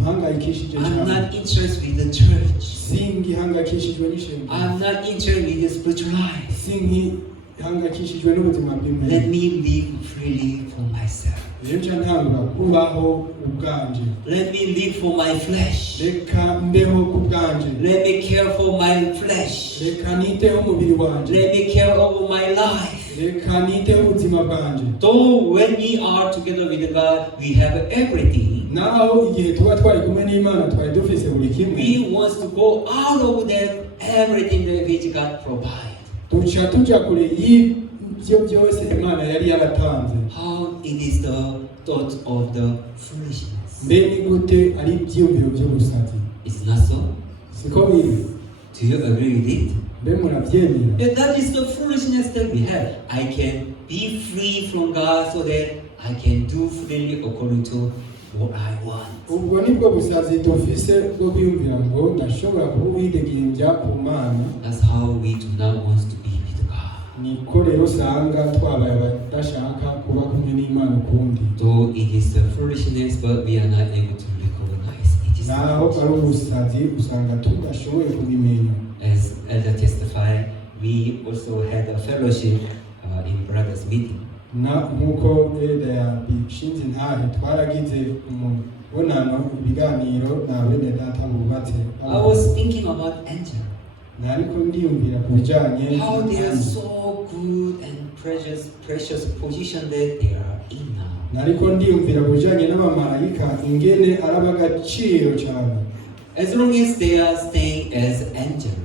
mpangayikishije I'm cyane. not interested with the church. Singihangayikishijwe n'ishengero. I'm not interested with the spiritual life. Singihangayikishijwe n'ubuzima bw'Imana. Let me live freely for myself. Rero nca ntangura kubaho ubwanje. Let me live for my flesh. Reka mbeho ku bwanje. Let me care for my flesh. Reka niteho umubiri wanje. Let me care over my life. Reka niteho ubuzima bwanje. Though when we are together with God, we have everything. Naho igihe tuba twari kumwe n'Imana twari dufise buri kimwe. We want to go out of that everything that which God provides. Duca tuja kure y'ibyo byose Imana yari yaratanze. How it is the thought of the foolishness. Mbe ni gute ari ibyiyumviro by'ubusazi? It's not so. Siko biri? Do you agree with it? Mbe murabyemera? Yeah, that is the foolishness that we have. I can be free from God so that I can do freely according to what I want. Ubwo nibwo busazi dufise bwo kwiyumvira ngo ndashobora kuba uwidegembya ku Mana. That's how we do not want to be with God. Niko rero usanga twabaye abadashaka kuba kumwe n'Imana ukundi. Though it is the foolishness, but we are not able to recognize it. Naho ari ubusazi usanga tudashoboye kubimenya. As Elder testified, we also had a fellowship in brothers meeting. Na nkuko Elder yabishinze ntahe twaragize umubonano ibiganiro na bene data bubatse. I was thinking about angels. Nariko ndiyumvira ku bijanye How they are so good and precious position that they are in now. Nariko ndiyumvira ku bijanye n'abamarayika ingene arabagaciro cyane. As long as they are staying as angels,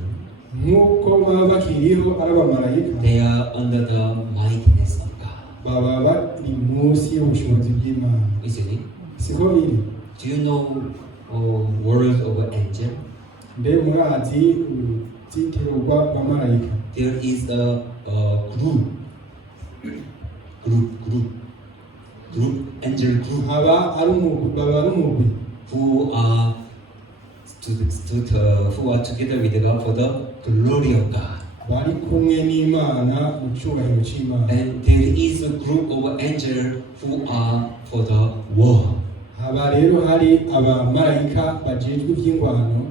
Nkuko baba bakiriho arabamarayika. they are under the mightiness of God. Baba bari munsi y'ubushobozi bw'Imana. Isn't it? Siko biri? Do you know world of angel? Mbe murazi uruzitiro rw'abamarayika. There is a group, angel group Baba ari umugwi who are who are together with God for the glory of God. bari kumwe n'Imana mu cyubahiro cy'Imana. And there is a group of angels who are for the war. Aba rero hari abamarayika bajejwe iby'ingwano.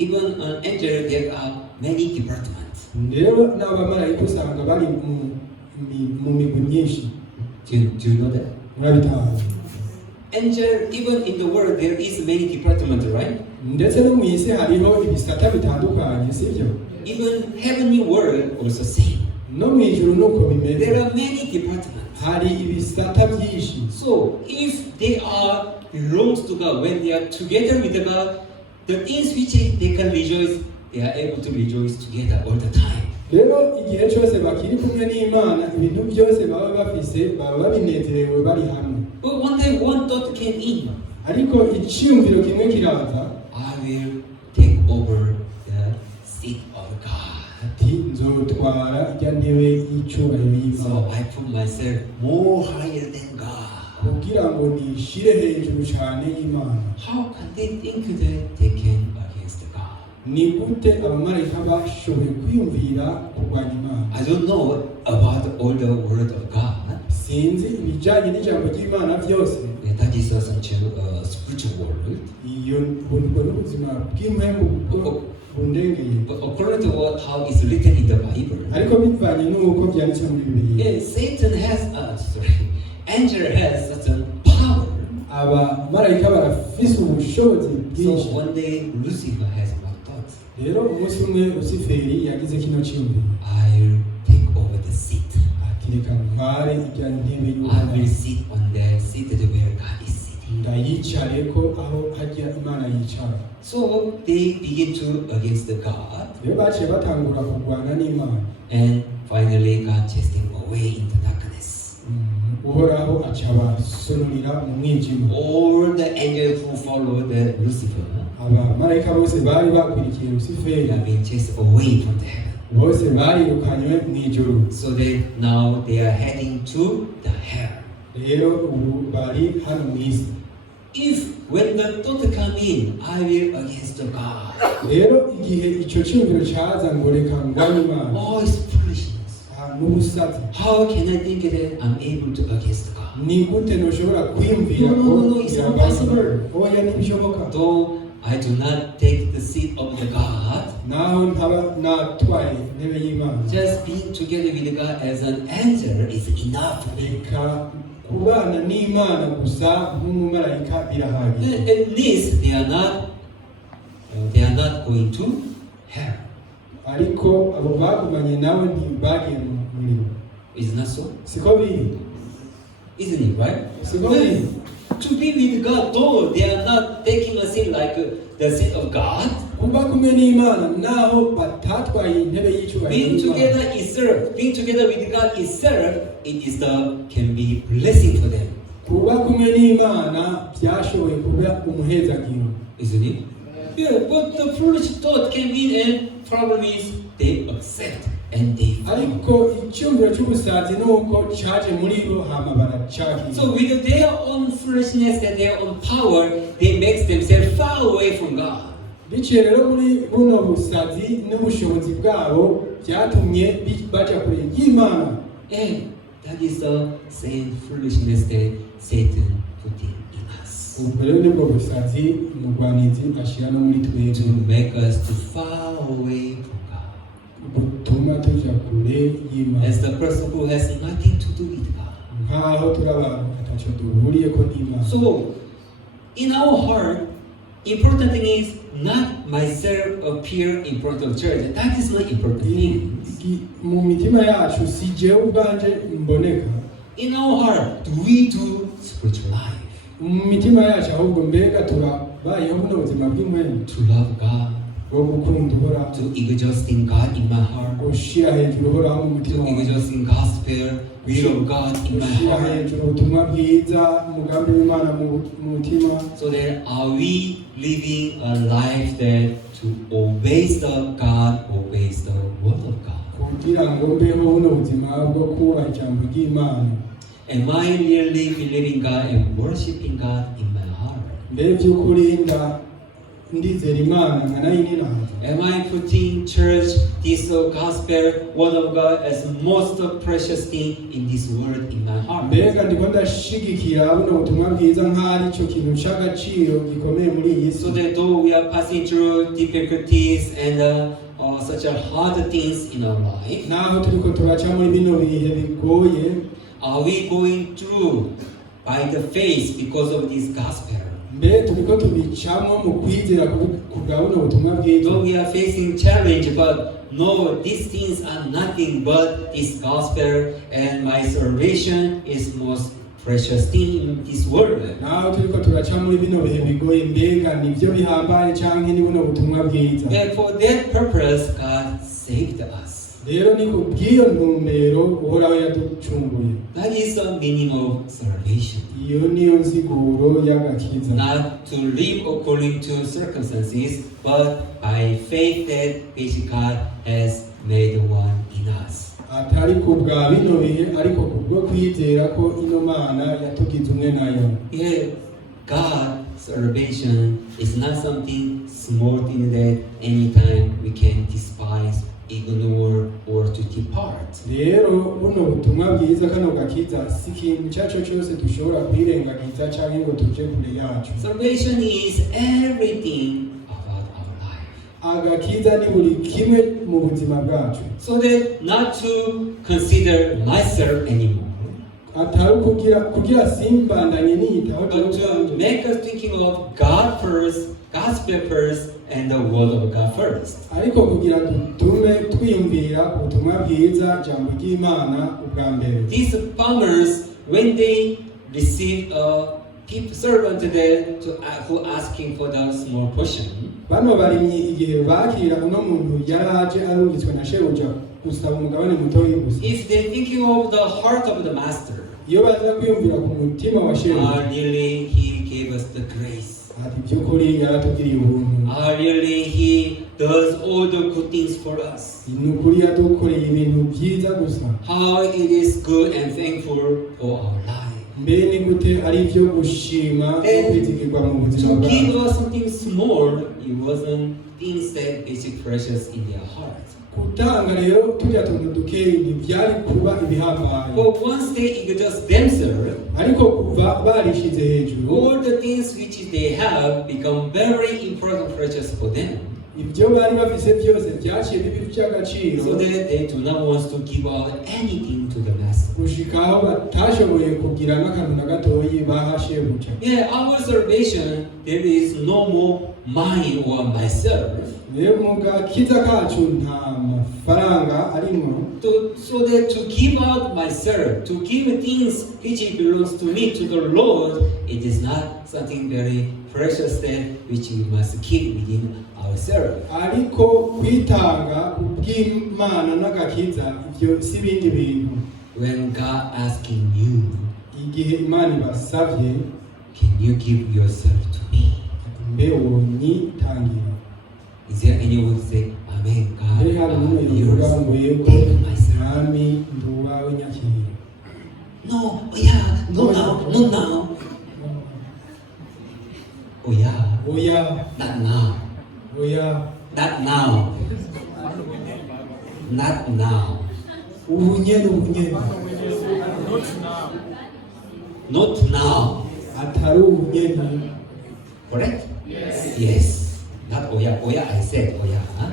Even an angel, there are many departments. Rero n'abamarayika usanga bari mu migwi myinshi. Do you know that? Murabitazi. Angel, even in the world, there is many departments, right? Ndetse no mu isi hariho ibisata bitandukanye, sibyo? Even heavenly world also same. No mu ijuru nuko bimeze. There are many departments. Hari ibisata byinshi. So if they are belongs to God, when they are together with God, the things which they can rejoice, they are able to rejoice together all the time. Rero igihe cyose bakiri kumwe n'Imana, ibintu byose baba bafise baba babinezerewe bari hamwe. But one day one thought came in. Ariko icyumviro kimwe kiraza, I will take over the seat of God. ati nzotwara ijya ntebe y'icyubahiro y'Imana. So I put myself more higher than God. Kugira ngo nishire hejuru cyane y'Imana. How can they think that they can against God? Ni gute abamarayika bashoboye kwiyumvira kurwanya Imana? I don't know about all the word of God. Sinzi ibijyanye n'ijambo ry'Imana byose. That is a spiritual world. Iyo ubwo n'ubuzima bw'impemu bundengeye. But according to how it's written in the Bible, Ariko bivanye n'uko byanditse muri Bibiliya. yeah, Satan has angel has such a power. Abamarayika barafise ubushobozi So bwinshi. one day Lucifer has one thought. Rero umunsi umwe Luciferi yagize kino cyumviro. I'll take over the seat. Ati reka ntware ijya ntebe I will y'Imana. sit on the seat where God is sitting. Ndayicare ko aho hajya Imana yicara. So they begin to against the God, Rero baciye batangura kurwana n'Imana. and finally God chased him away into darkness. Uhoraho aca abasonurira mu mwijima. All the angels who followed the Lucifer, Abamarayika bose bari bakurikiye they Luciferi. have been chased away from the heaven. Bose barirukanywe mu ijuru. So now they are heading to the hell. Rero ubu bari hano mu isi. If when the thought come in, I will against God. Rero igihe icyo cyumviro cyaza ngo reka ngwanye Imana. Oh, it's foolishness. N'ubusazi. How can I think that I'm able to against God? Ni gute ntushobora kwiyumvira ko No, it's not possible. oya ntibishoboka. Though I do not take the seat of the God, Naho ntaba natwaye intebe y'Imana. just being together with God as an angel is enough for me. Reka kubana n'Imana gusa nk'umumarayika birahagije. At least they are not going to hell. Ariko abo bagumanye nawe ntibagiye mu muriro. Is not so? Siko biri. Isn't it right? Siko biri. To be with God, though they are not taking a seat like the seat of God, Kuba kumwe n'Imana naho batatwaye intebe y'icyubahiro being y'Imana. together itself, being together with God itself, it is can be blessing for them, Kuba kumwe n'Imana byashoboye kuba umuhezagiro. isn't it? Yeah, but the foolish thought came in, and problem is they accept and they follow. Ariko icyumviro cy'ubusazi nuko cyaje muri bo hama baracakira. So with their own foolishness and their own power, they make themselves far away from God. Biciye rero muri buno busazi n'ubushobozi bwabo byatumye baja kure y'Imana. And that is the same foolishness that Satan put in us, Ubwo rero nibwo busazi umugwanizi ashira no muri to twebwe make us too far away from God, butuma tuja kure y'Imana. as the person who has nothing to do with God. Nkaho turi abantu ataco duhuriyeko n'Imana. So, in our heart, important thing is not myself appear in front of church. That is not important thing. Mu mitima yacu si jewe ubwanje mboneka. In our heart, do we do spiritual life? Mu mitima yacu ahubwo mbega turabayeho buno buzima bw'impwemu. To love God, Bwo gukunda Uhoraho. to exhausting God in my heart, Gushira hejuru Uhoraho mu to mutima wawe. exhausting gospel, will of God in my Gushira heart. hejuru ubutumwa bwiza umugambi w'Imana mu mutima. So then, are we living a life that to obey the God, obeys the word of God? Kugira ngo mbeho buno buzima bwo kubaha ijambo ry'Imana. Am I really believing God and worshiping God in my heart? Mbere by'ukuri ndizera imana nkanayiniraza. Am I putting church, this gospel, word of God as most precious thing in this world in my heart? Mbega ndiko ndashigikira buno butumwa bwiza nk'ari cyo kintu cy'agaciro gikomeye muri iyi si. So that though we are passing through difficulties and such a hard things in our life, naho turiko turaca muri bino bihe bigoye, are we going through by the faith because of this gospel? mbe turiko tubicamo mu kwizera kubwa buno butumwa bwiza. Though we are facing challenge, but no, these things are nothing but this gospel, and my salvation is most precious thing in this world. Naho turiko turaca muri bino bihe bigoye, mbega nibyo bihambaye canke ni buno butumwa bwiza. And for that purpose, God saved us. Rero ni kubw'iyo ntumbero uhoraho yaducunguye. That is the meaning of salvation. Iyo niyo nziguro y'agakiza. Not to live according to circumstances, but by faith that which God has made one in us. Atari kubwa bino bihe, ariko kubwo kwizera ko ino Mana yatugize umwe nayo. Yeah, God's salvation is not something small thing that anytime we can despise, ignore, or to depart. Rero buno butumwa bwiza kano gakiza si ikintu cyaco cyose dushobora kwirengagiza cyangwa ngo tuje kure yacu. Salvation is everything about our life. Agakiza ni buri kimwe mu buzima bwacu. So that not to consider myself anymore, Atari kugira simbandanye niyitaho but to make us thinking of God first, gospel first, and the word of God first. ariko kugira dutume twiyumvira ku butumwa bwiza jambo ry'Imana ubwa mbere. These farmers, when they receive a servant there who asking for the small portion, Bano barimyi igihe bakira uno muntu yaraje arungitswe na shebuja gusaba umugabane muto w'igusa. if they're thinking of the heart of the master, Iyo baza kwiyumvira ku mutima wa shebuja, really he gave us the grace. ati by'ukuri yaratugiriye ubuntu. Really he does all the good things for us. Ni ukuri yadukoreye ibintu byiza gusa. How it is good and thankful for our life. Mbe ni gute ari byo gushima no kwizigirwa mu buzima To give bwacu. us something small, it wasn't things that is precious in their heart. Kutanga rero tujya tuntu dukeyi ntibyari kuba ibihambaye. But once they exhaust themselves, Ariko kuva barishize hejuru, all the things which they have become very important, precious for them. ibyo bari bafise byose byaciye bibi by'agaciro, So that they do not want to give out anything to the master. gushikaho batashoboye kugira n'akantu na gatoyi baha shebuja. Yeah, our salvation, there is no more mine or myself. Rero mu gakiza kacu nta mafaranga arimo, So that to give out myself, to give things which belongs to me to the Lord, it is not something very precious that which we must keep within ourselves. ariko kwitanga kubw'Imana n'agakiza ibyo si bindi bintu. When God asking you, Igihe Imana ibasavye, can you give yourself to me? ati mbe wonyitangira. Is there anyone who say, Amen, God, Mbe hari umwe I'm yovuga yours. ngo yego Take myself. mwami ndi uwawe nyakira. No, oh yeah, no now, no now. Oh yeah, Oya, not now, oya, not now, not now, ubu nyene, ubu nyene. not now. Atari ubu nyene. Correct? Yes. Not oh yeah, I said oh yeah. Huh?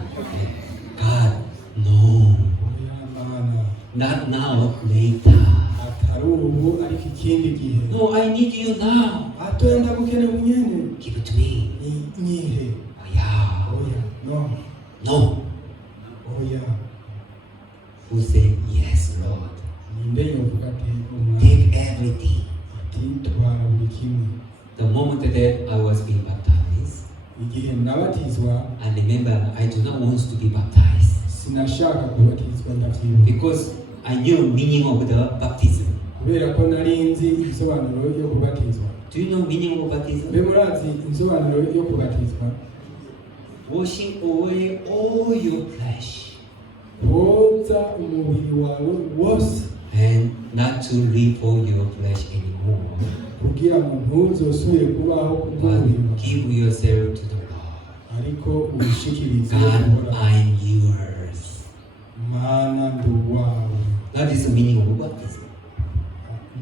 God, no. Oya Mana. Not now, later. Atari ubu ariko ikindi gihe. No, I need you now. Atoya ndamukene ubu nyene. Give it to me. Nyihe. Oh yeah. Oya, no. No. Oya. Who say yes, Lord? Ninde yovuga ati Take everything. ati twara buri kimwe. The moment that I was being baptized, Igihe nabatizwa I remember I do not want to be baptized sinashaka kubatizwa ndavyibuka. because I knew meaning of the baptism. Kubera ko nari nzi ibisobanuro yo kubatizwa. Do you know meaning of baptism? Mbe murazi insobanuro yo kubatizwa? Washing away all your flesh Koza umubiri wawe wose and not to live for your flesh anymore, kugira ngo ntuzosubire kubaho but kubw'umubiri, give yourself to the Lord. ariko ubishikirize God, I'm yours. mana nduwawe. That is the meaning of baptism.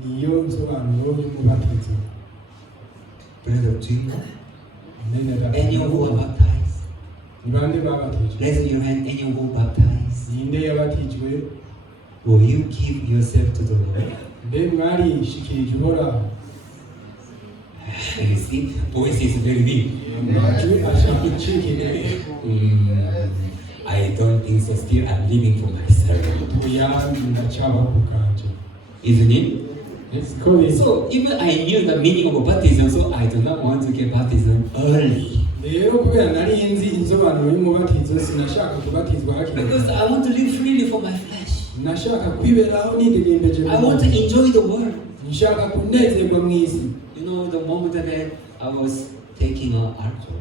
Niyo nsobanuro y'umubatizo. Brother, do you know? Nene Anyone who are baptized? Ni bande babatijwe? Raise your hand. Anyone who baptized? Ninde yabatijwe? Will you give yourself to the Lord? Mbe mwarishikirije Uhoraho? You see, voice is very big. Amajwi ashaka icikire. I don't think so. Still, I'm living for myself. Uyandi ndacabaho ku kanje. Isn't it? Siko biri. So even I knew the meaning of baptism, so I do not want to get baptism early. Rero kubera nari nzi insobanuro y'umubatizo sinashaka kubatizwa hakiri kare. Because I want to live freely for my flesh. Nashaka kwiberaho nidegembeje. I want to enjoy the world. Nshaka kunezerwa mw'isi. You know, the moment that I was taking alcohol,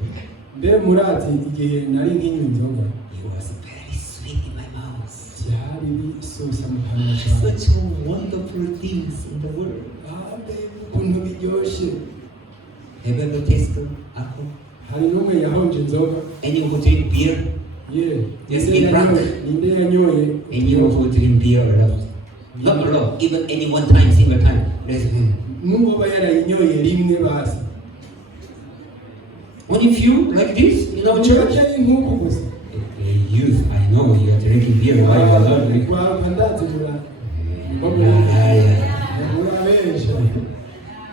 Mbe murazi igihe nari nkinywa inzoga. it was very sweet in my mouth. Byari bisosa mu kanwa cyane. Such wonderful things in the world. Mbe ukuntu biryoshe. Have you ever tasted alcohol? Hari n'umwe yahonje inzoga. Anyone who drink beer? Yeah. Yes, in drunk. Ninde yanyoye? Anyone who drink beer a lot? Not a lot. Even any one time, single time. Raise your hand. N'uba yarayinyoye rimwe basi. Only few like this in our church. Church nk'uku gusa. Youth, I know you are drinking beer while you are not drinking. Wakandatira.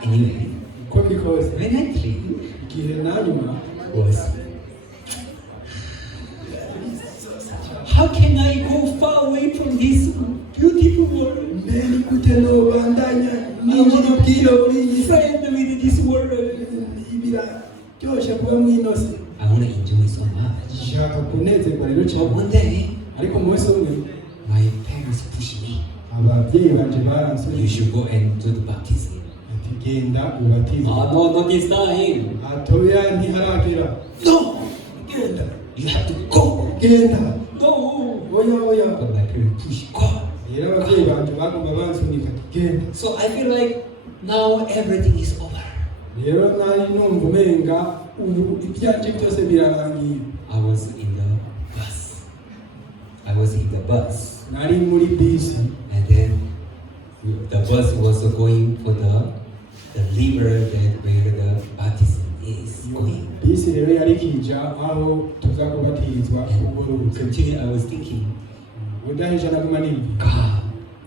Anyway, Ko bikoze. when I drink, Igihe nanyuma. was how can I go far away from this beautiful world? Mbe ni gute nobandanya ninjira ubwira buri iyi Friend with this world. ibiraryoshe kuba mw'inosi. I want to enjoy so much. Nshaka kunezerwa rero But cyane. one day, Ariko umunsi umwe my parents pushed me. ababyeyi banje You baransubije should go and do the baptism. ati genda ubatizwe. No, not this time. Atoya ntiharagera. No, Genda. you have to go. Genda. No. Oya. But my parents pushed, go. Rero ababyeyi banje bagomba bansunika ati genda. So I feel like now everything is over. Rero nari numva umenga ubu ibyanje byose birarangiye. I was in the bus. Nari muri bisi. And then the bus was going for the river that where the baptism is going. Bisi rero yari kija aho tuza kubatizwa ubwo ruzi. Continue, I was thinking, Udaheje naguma nimbi. God,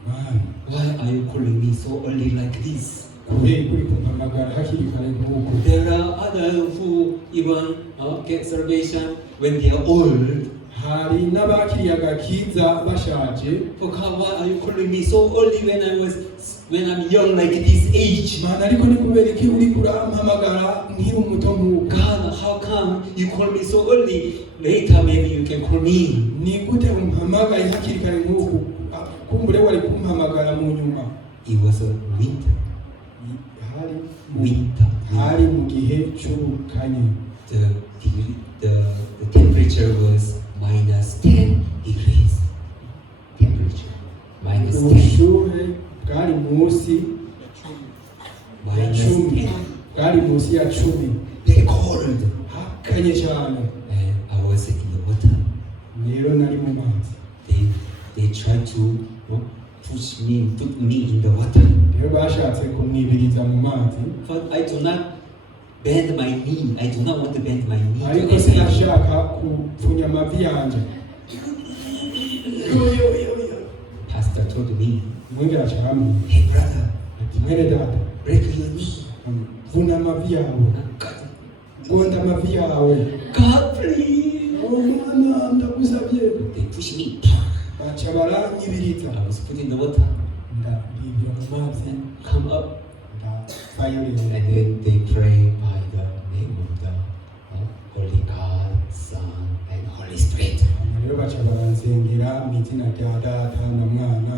Man, why are you calling me so early like this? kubera kuri kumpamagara hakiri kare nk'uko. There are others who even get salvation when they are old. Hari n'abakiriye agakiza bashaje. For God, why are you calling me so early when I'm young like this age? Man, ariko ni kubera iki uri kurampamagara nkiri umuto nk'uko. God, how come you call me so early? Later maybe you can call me. Ni gute umpamagaye hakiri kare nk'uko? Kumbure wari kumpamagara mu nyuma. It was a winter. Hari mu gihe cy'ubukanye. The temperature was -10 degrees. Temperature -10. Ubushuhe bwari munsi -10. bwari munsi ya 10. Very cold. Hakanye cyane. And I was in the water. Rero nari mu mazi. They tried to put me in the water. Rero bashatse kumwibiriza mu mazi. But I do not bend my knee. I do not want to bend my knee. Ariko sinashaka kupfunya amavi yanje. Pastor told me, Mwingira cyane. hey brother, Ati mwene data. break your knee. Vuna amavi yawe. Gonda amavi yawe. God please. Mwana ndagusabye. They push me. Baca baranyibiriza. I was put in the water. Ndabibira mu mazi. Come up. Fire. And then they pray by the name of the Holy God, Son, and Holy Spirit. Rero baca baransengera mu izina rya data na mwana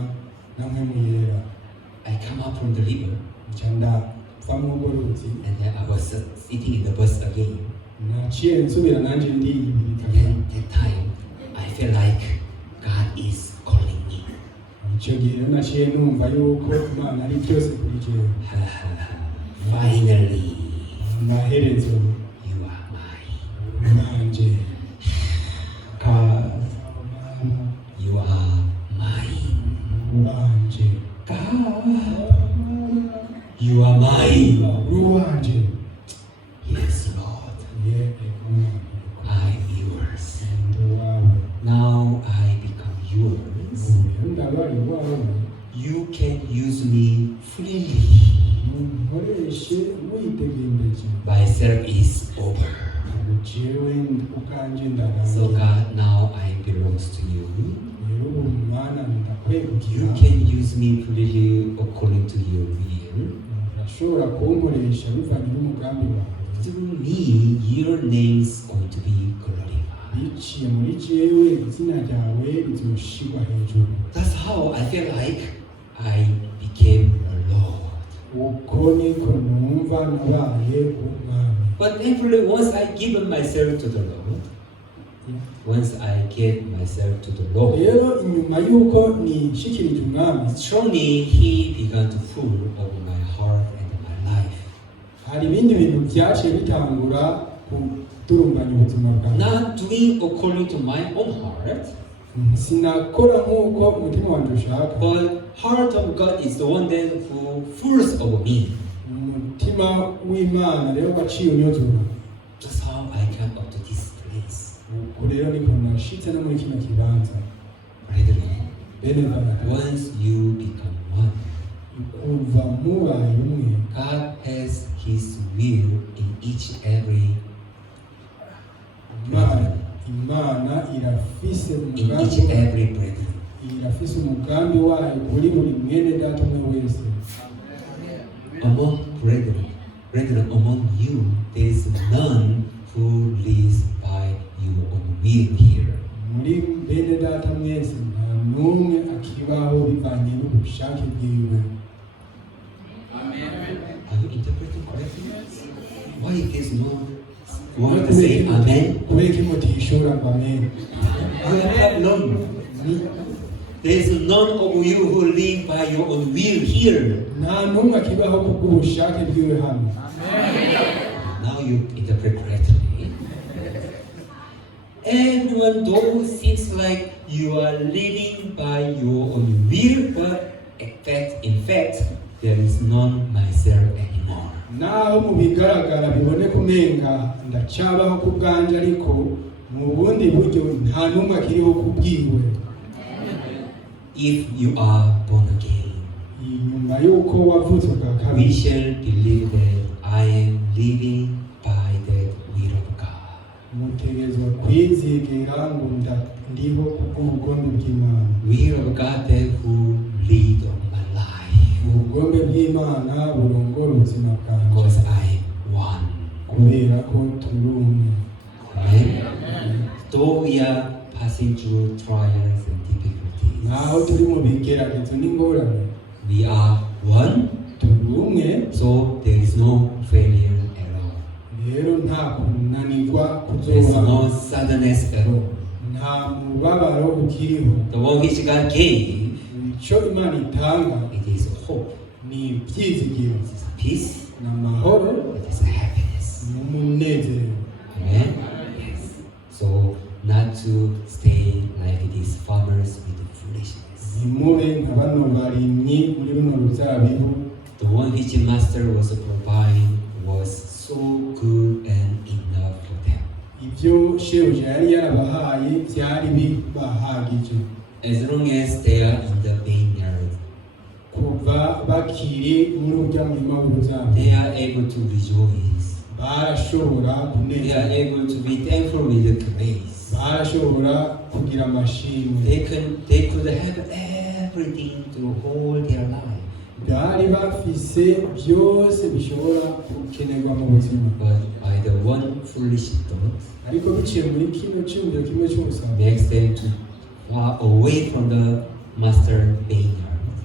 na mpwemu yera. I come up from the river. Nca ndava mu urwo ruzi. And then I was sitting in the bus again. Naciye nsubira nanje ndiyibiriza. And that time, I felt like God is calling me. Icyo gihe rero naciye numva yuko Imana ari byose kuri jewe. Finally, Amaherezo you are mine. nanje. You are mine. Ruwanje. Yes, Lord. Yeah, I'm yours. Wow. Now I become yours. Ndabaye wawe. You can use me freely. Nkoreshe widegembeje. Myself is over. Jewe ukanje So ndarangiye. God, now I belongs to you. Rero Mana ndakwegukira. You can use me freely according to your will. Urashobora kunkoresha bivanye n'umugambi wawe. Through me, your name is going to be glorified. Biciye muri jewe izina ryawe rizoshirwa hejuru. That's how I feel like I became a Lord. Uko niko numva nabaye umwami. But thankfully, once I give myself to the Lord, once I gave myself to the Lord, Rero inyuma yuko nishikirije umwami, strongly He began to rule over my heart and my life. hari ibindi bintu byaciye bitangura kudurumbanya ubuzima bwanjye. Not doing according to my own heart, Sinakora nk'uko umutima wanjye ushaka. but heart of God is the one that who rules over me. Umutima w'Imana rero waciye unyuzura. That's how I came up to this place. Uko rero niko nashitse no muri kino kibanza. Brethren, Bene data, once you become one, kuva mubaye umwe, God has His will in each every Imana irafise in each umugambi, every brethren. irafise umugambi wayo kuri buri mwene data umwe wese. Among brethren, among you, there is none who lives by your own will here. Muri bene data mwese nta n'umwe akibaho bivanye n'ubushake bwiwe. Are you interpreting correctly? Why is no? Why to say amen? Kubera ko mutishura ngo amen. You have none. There is none of you who live by your own will here. Nta n'umwe akibaho kubw'ubushake bwiwe hano. Now you interpret correctly. Everyone though seems like you are living by your own will, but in fact, there is none myself anymore. Naho mu bigaragara biboneka umenga ndacyabaho ku bwanjye, ariko mu bundi buryo nta n'umwe akiriho kubwiwe. If you are born again, Inyuma yuko wavutse bwa we kabiri, shall believe that I am living by the will of God. mutegerezwa kwizigera ngo ndiho kubw'ubugombe bw'Imana. Will of God that who lead of my life. Ubugombe bw'Imana burongora ubuzima Because bwanjye, I am one. kubera ko turi umwe. Amen. Though we are passing through trials and difficulties, Naho turi mu bigeragezo n'ingorane, we are one, turi umwe, so there is no failure at all. rero nta kunanirwa There is no kuzobaho, sadness at all. nta mubabaro ukiriho. The one which God gave, Icyo Imana itanga it is hope, ni ibyizigiro, it is peace, ni amahoro, it is happiness. n'umunezero. Amen. Yes. So not to stay like these farmers with foolishness. Ntimube nka bano barimyi muri runo ruzabibu. The one which master was providing was so good and enough for them. Ibyo shebuja yari yarabahaye byari bibahagije. As long as they are in the vineyard, Kuva bakiri muri urya murima w'uruzabibu, they are able to rejoice. barashobora They are kunezerwa, able to be thankful with the grace. barashobora kugira amashimwe. They could have everything to hold their life. Bari bafise byose bishobora gukenerwa mu buzima, But by the one foolish thought, ariko biciye muri kino cyumviro kimwe cy'ubusambo, makes them to far away from the master vineyard.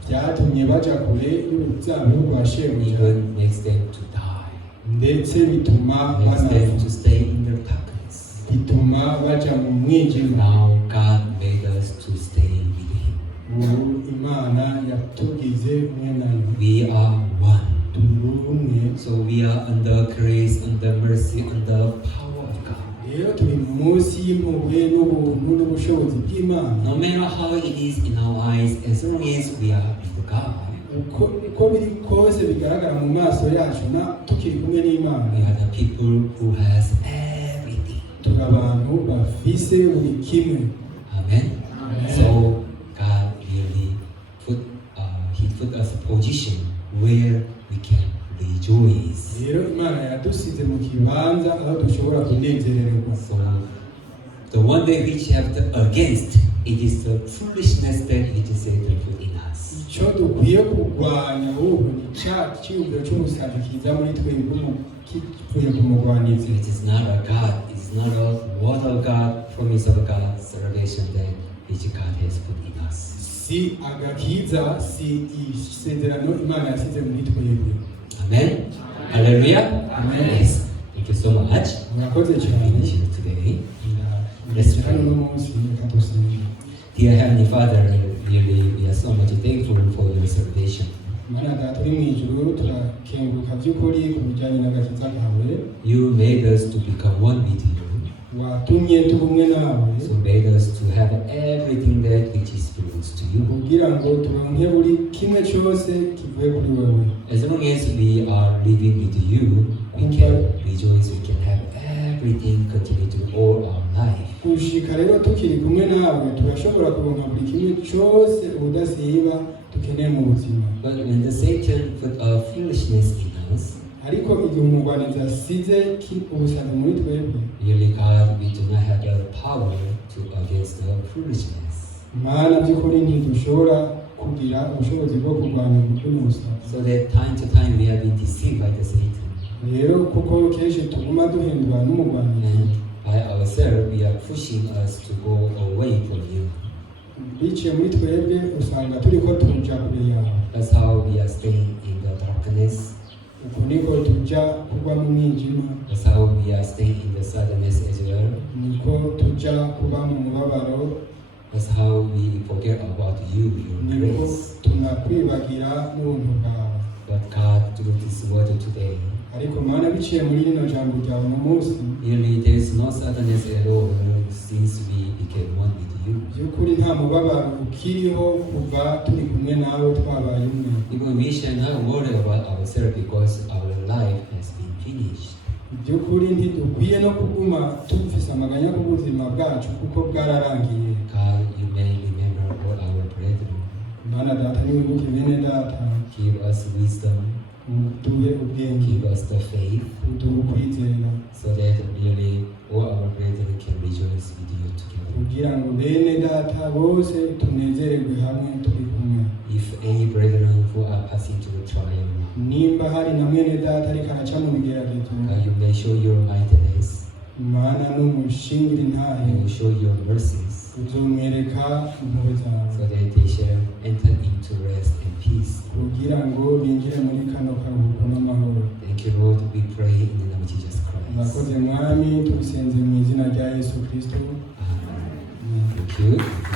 byatumye baja kure y'uruzabibu rwa shebuja, Even makes them to die. ndetse bituma Makes them banapfa, to stay in the darkness. bituma baja mu mwijima. Now God made us to stay with Him. Ubu Imana yatugize umwe nayo, We are one. turi umwe. So we are under grace, under mercy, under power of God. Rero turi munsi y'impuhwe n'ubuntu n'ubushobozi bw'Imana. No matter how it is in our eyes, as long as we are with God, uko biri kose bigaragara mu maso yacu na tukiri kumwe n'Imana. We are the people who has everything. Turi abantu bafise buri kimwe. Amen. So God really put us in a position where we can rejoice. Rero Imana yadusize mu kibanza aho dushobora kunezererwa. So the one day which have against, it is the foolishness that it is Satan put in us. Icyo dukwiye kurwanya ahubwo ni cya cyiyumviro cy'umusazi kiza muri twebwe kivuye ku mugwanizi. It is not a God, it is not a word of God, promise of God, salvation that which God has put in us. Si agakiza, si isezerano Imana yasize muri twebwe. Amen. Hallelujah. Amen. Yes. Thank you so much. Murakoze For cyane. finishing today. Let's pray. Dear Heavenly Father, really we are so much thankful for your salvation. Mana data uri mu ijuru turakenguruka by'ukuri ku bijyanye n'agakiza kawe. You made us to become one with you. Watumye tuba umwe nawe. So made us to have everything that which is belongs to you. Kugira ngo turonke buri kimwe cyose kivuye kuri wewe. As long as we are living with you, we can rejoice, we can have everything continue to all our life. Kushika rero tukiri kumwe nawe turashobora kuronka buri kimwe cyose ubudasiba tukeneye mu buzima. But when the Satan put our foolishness in us, ariko igihe umugwanizi asize ubusazi muri twebwe, really God, we do not have the power to against the foolishness. Mana by'ukuri ntidushobora kugira ubushobozi bwo kurwanya ubusazi. So that time to time we have been deceived by the Satan. Rero kuko kenshi tuguma duhindura n'umugwanizi. And by ourselves we are pushing us to go away from you. Biciye muri twebwe usanga turi ko tuja kure yawe. That's how we are staying in the darkness. Uko niko tujya kuba mu mwijima. That's how we are staying in the sadness as well. Niko tujya kuba mu mubabaro. That's how we forget about you, your Niko grace. tunakwibagira n'ubuntu bwawe. But God, through this word today, Ariko Mana biciye muri rino jambo ryawe uno munsi, really there is no sadness at all since we became one with you. by'ukuri nta mubabaro ukiriho kuva turi kumwe nawe twabaye umwe. Even we shall not worry about ourselves because our life has been finished. By'ukuri ntidukwiye no kuguma tufise amaganya ku buzima bwacu kuko bwararangiye. God, you may remember all our brethren. Mana data niwibuke bene data, Give us wisdom, uduhe ubwenge, give us the faith, uduhe ukwizera, so that really all our brethren can rejoice with you together. kugira ngo bene data bose tunezererwe hamwe turi kumwe. If any brethren who are passing through trial, Nimba hari na mwene data ariko araca mu bigeragezo, God, you may show your mightiness, Mana n'umushingire intahe, you will show your mercies, uzomwereka impuhwe zawe, so that they shall enter into rest and peace. kugira ngo binjire muri kano karuhuko n'amahoro. Thank you, Lord. We pray in the name of Jesus Christ. Murakoze mwami tubisenze mu izina rya Yesu Kristo. Thank you.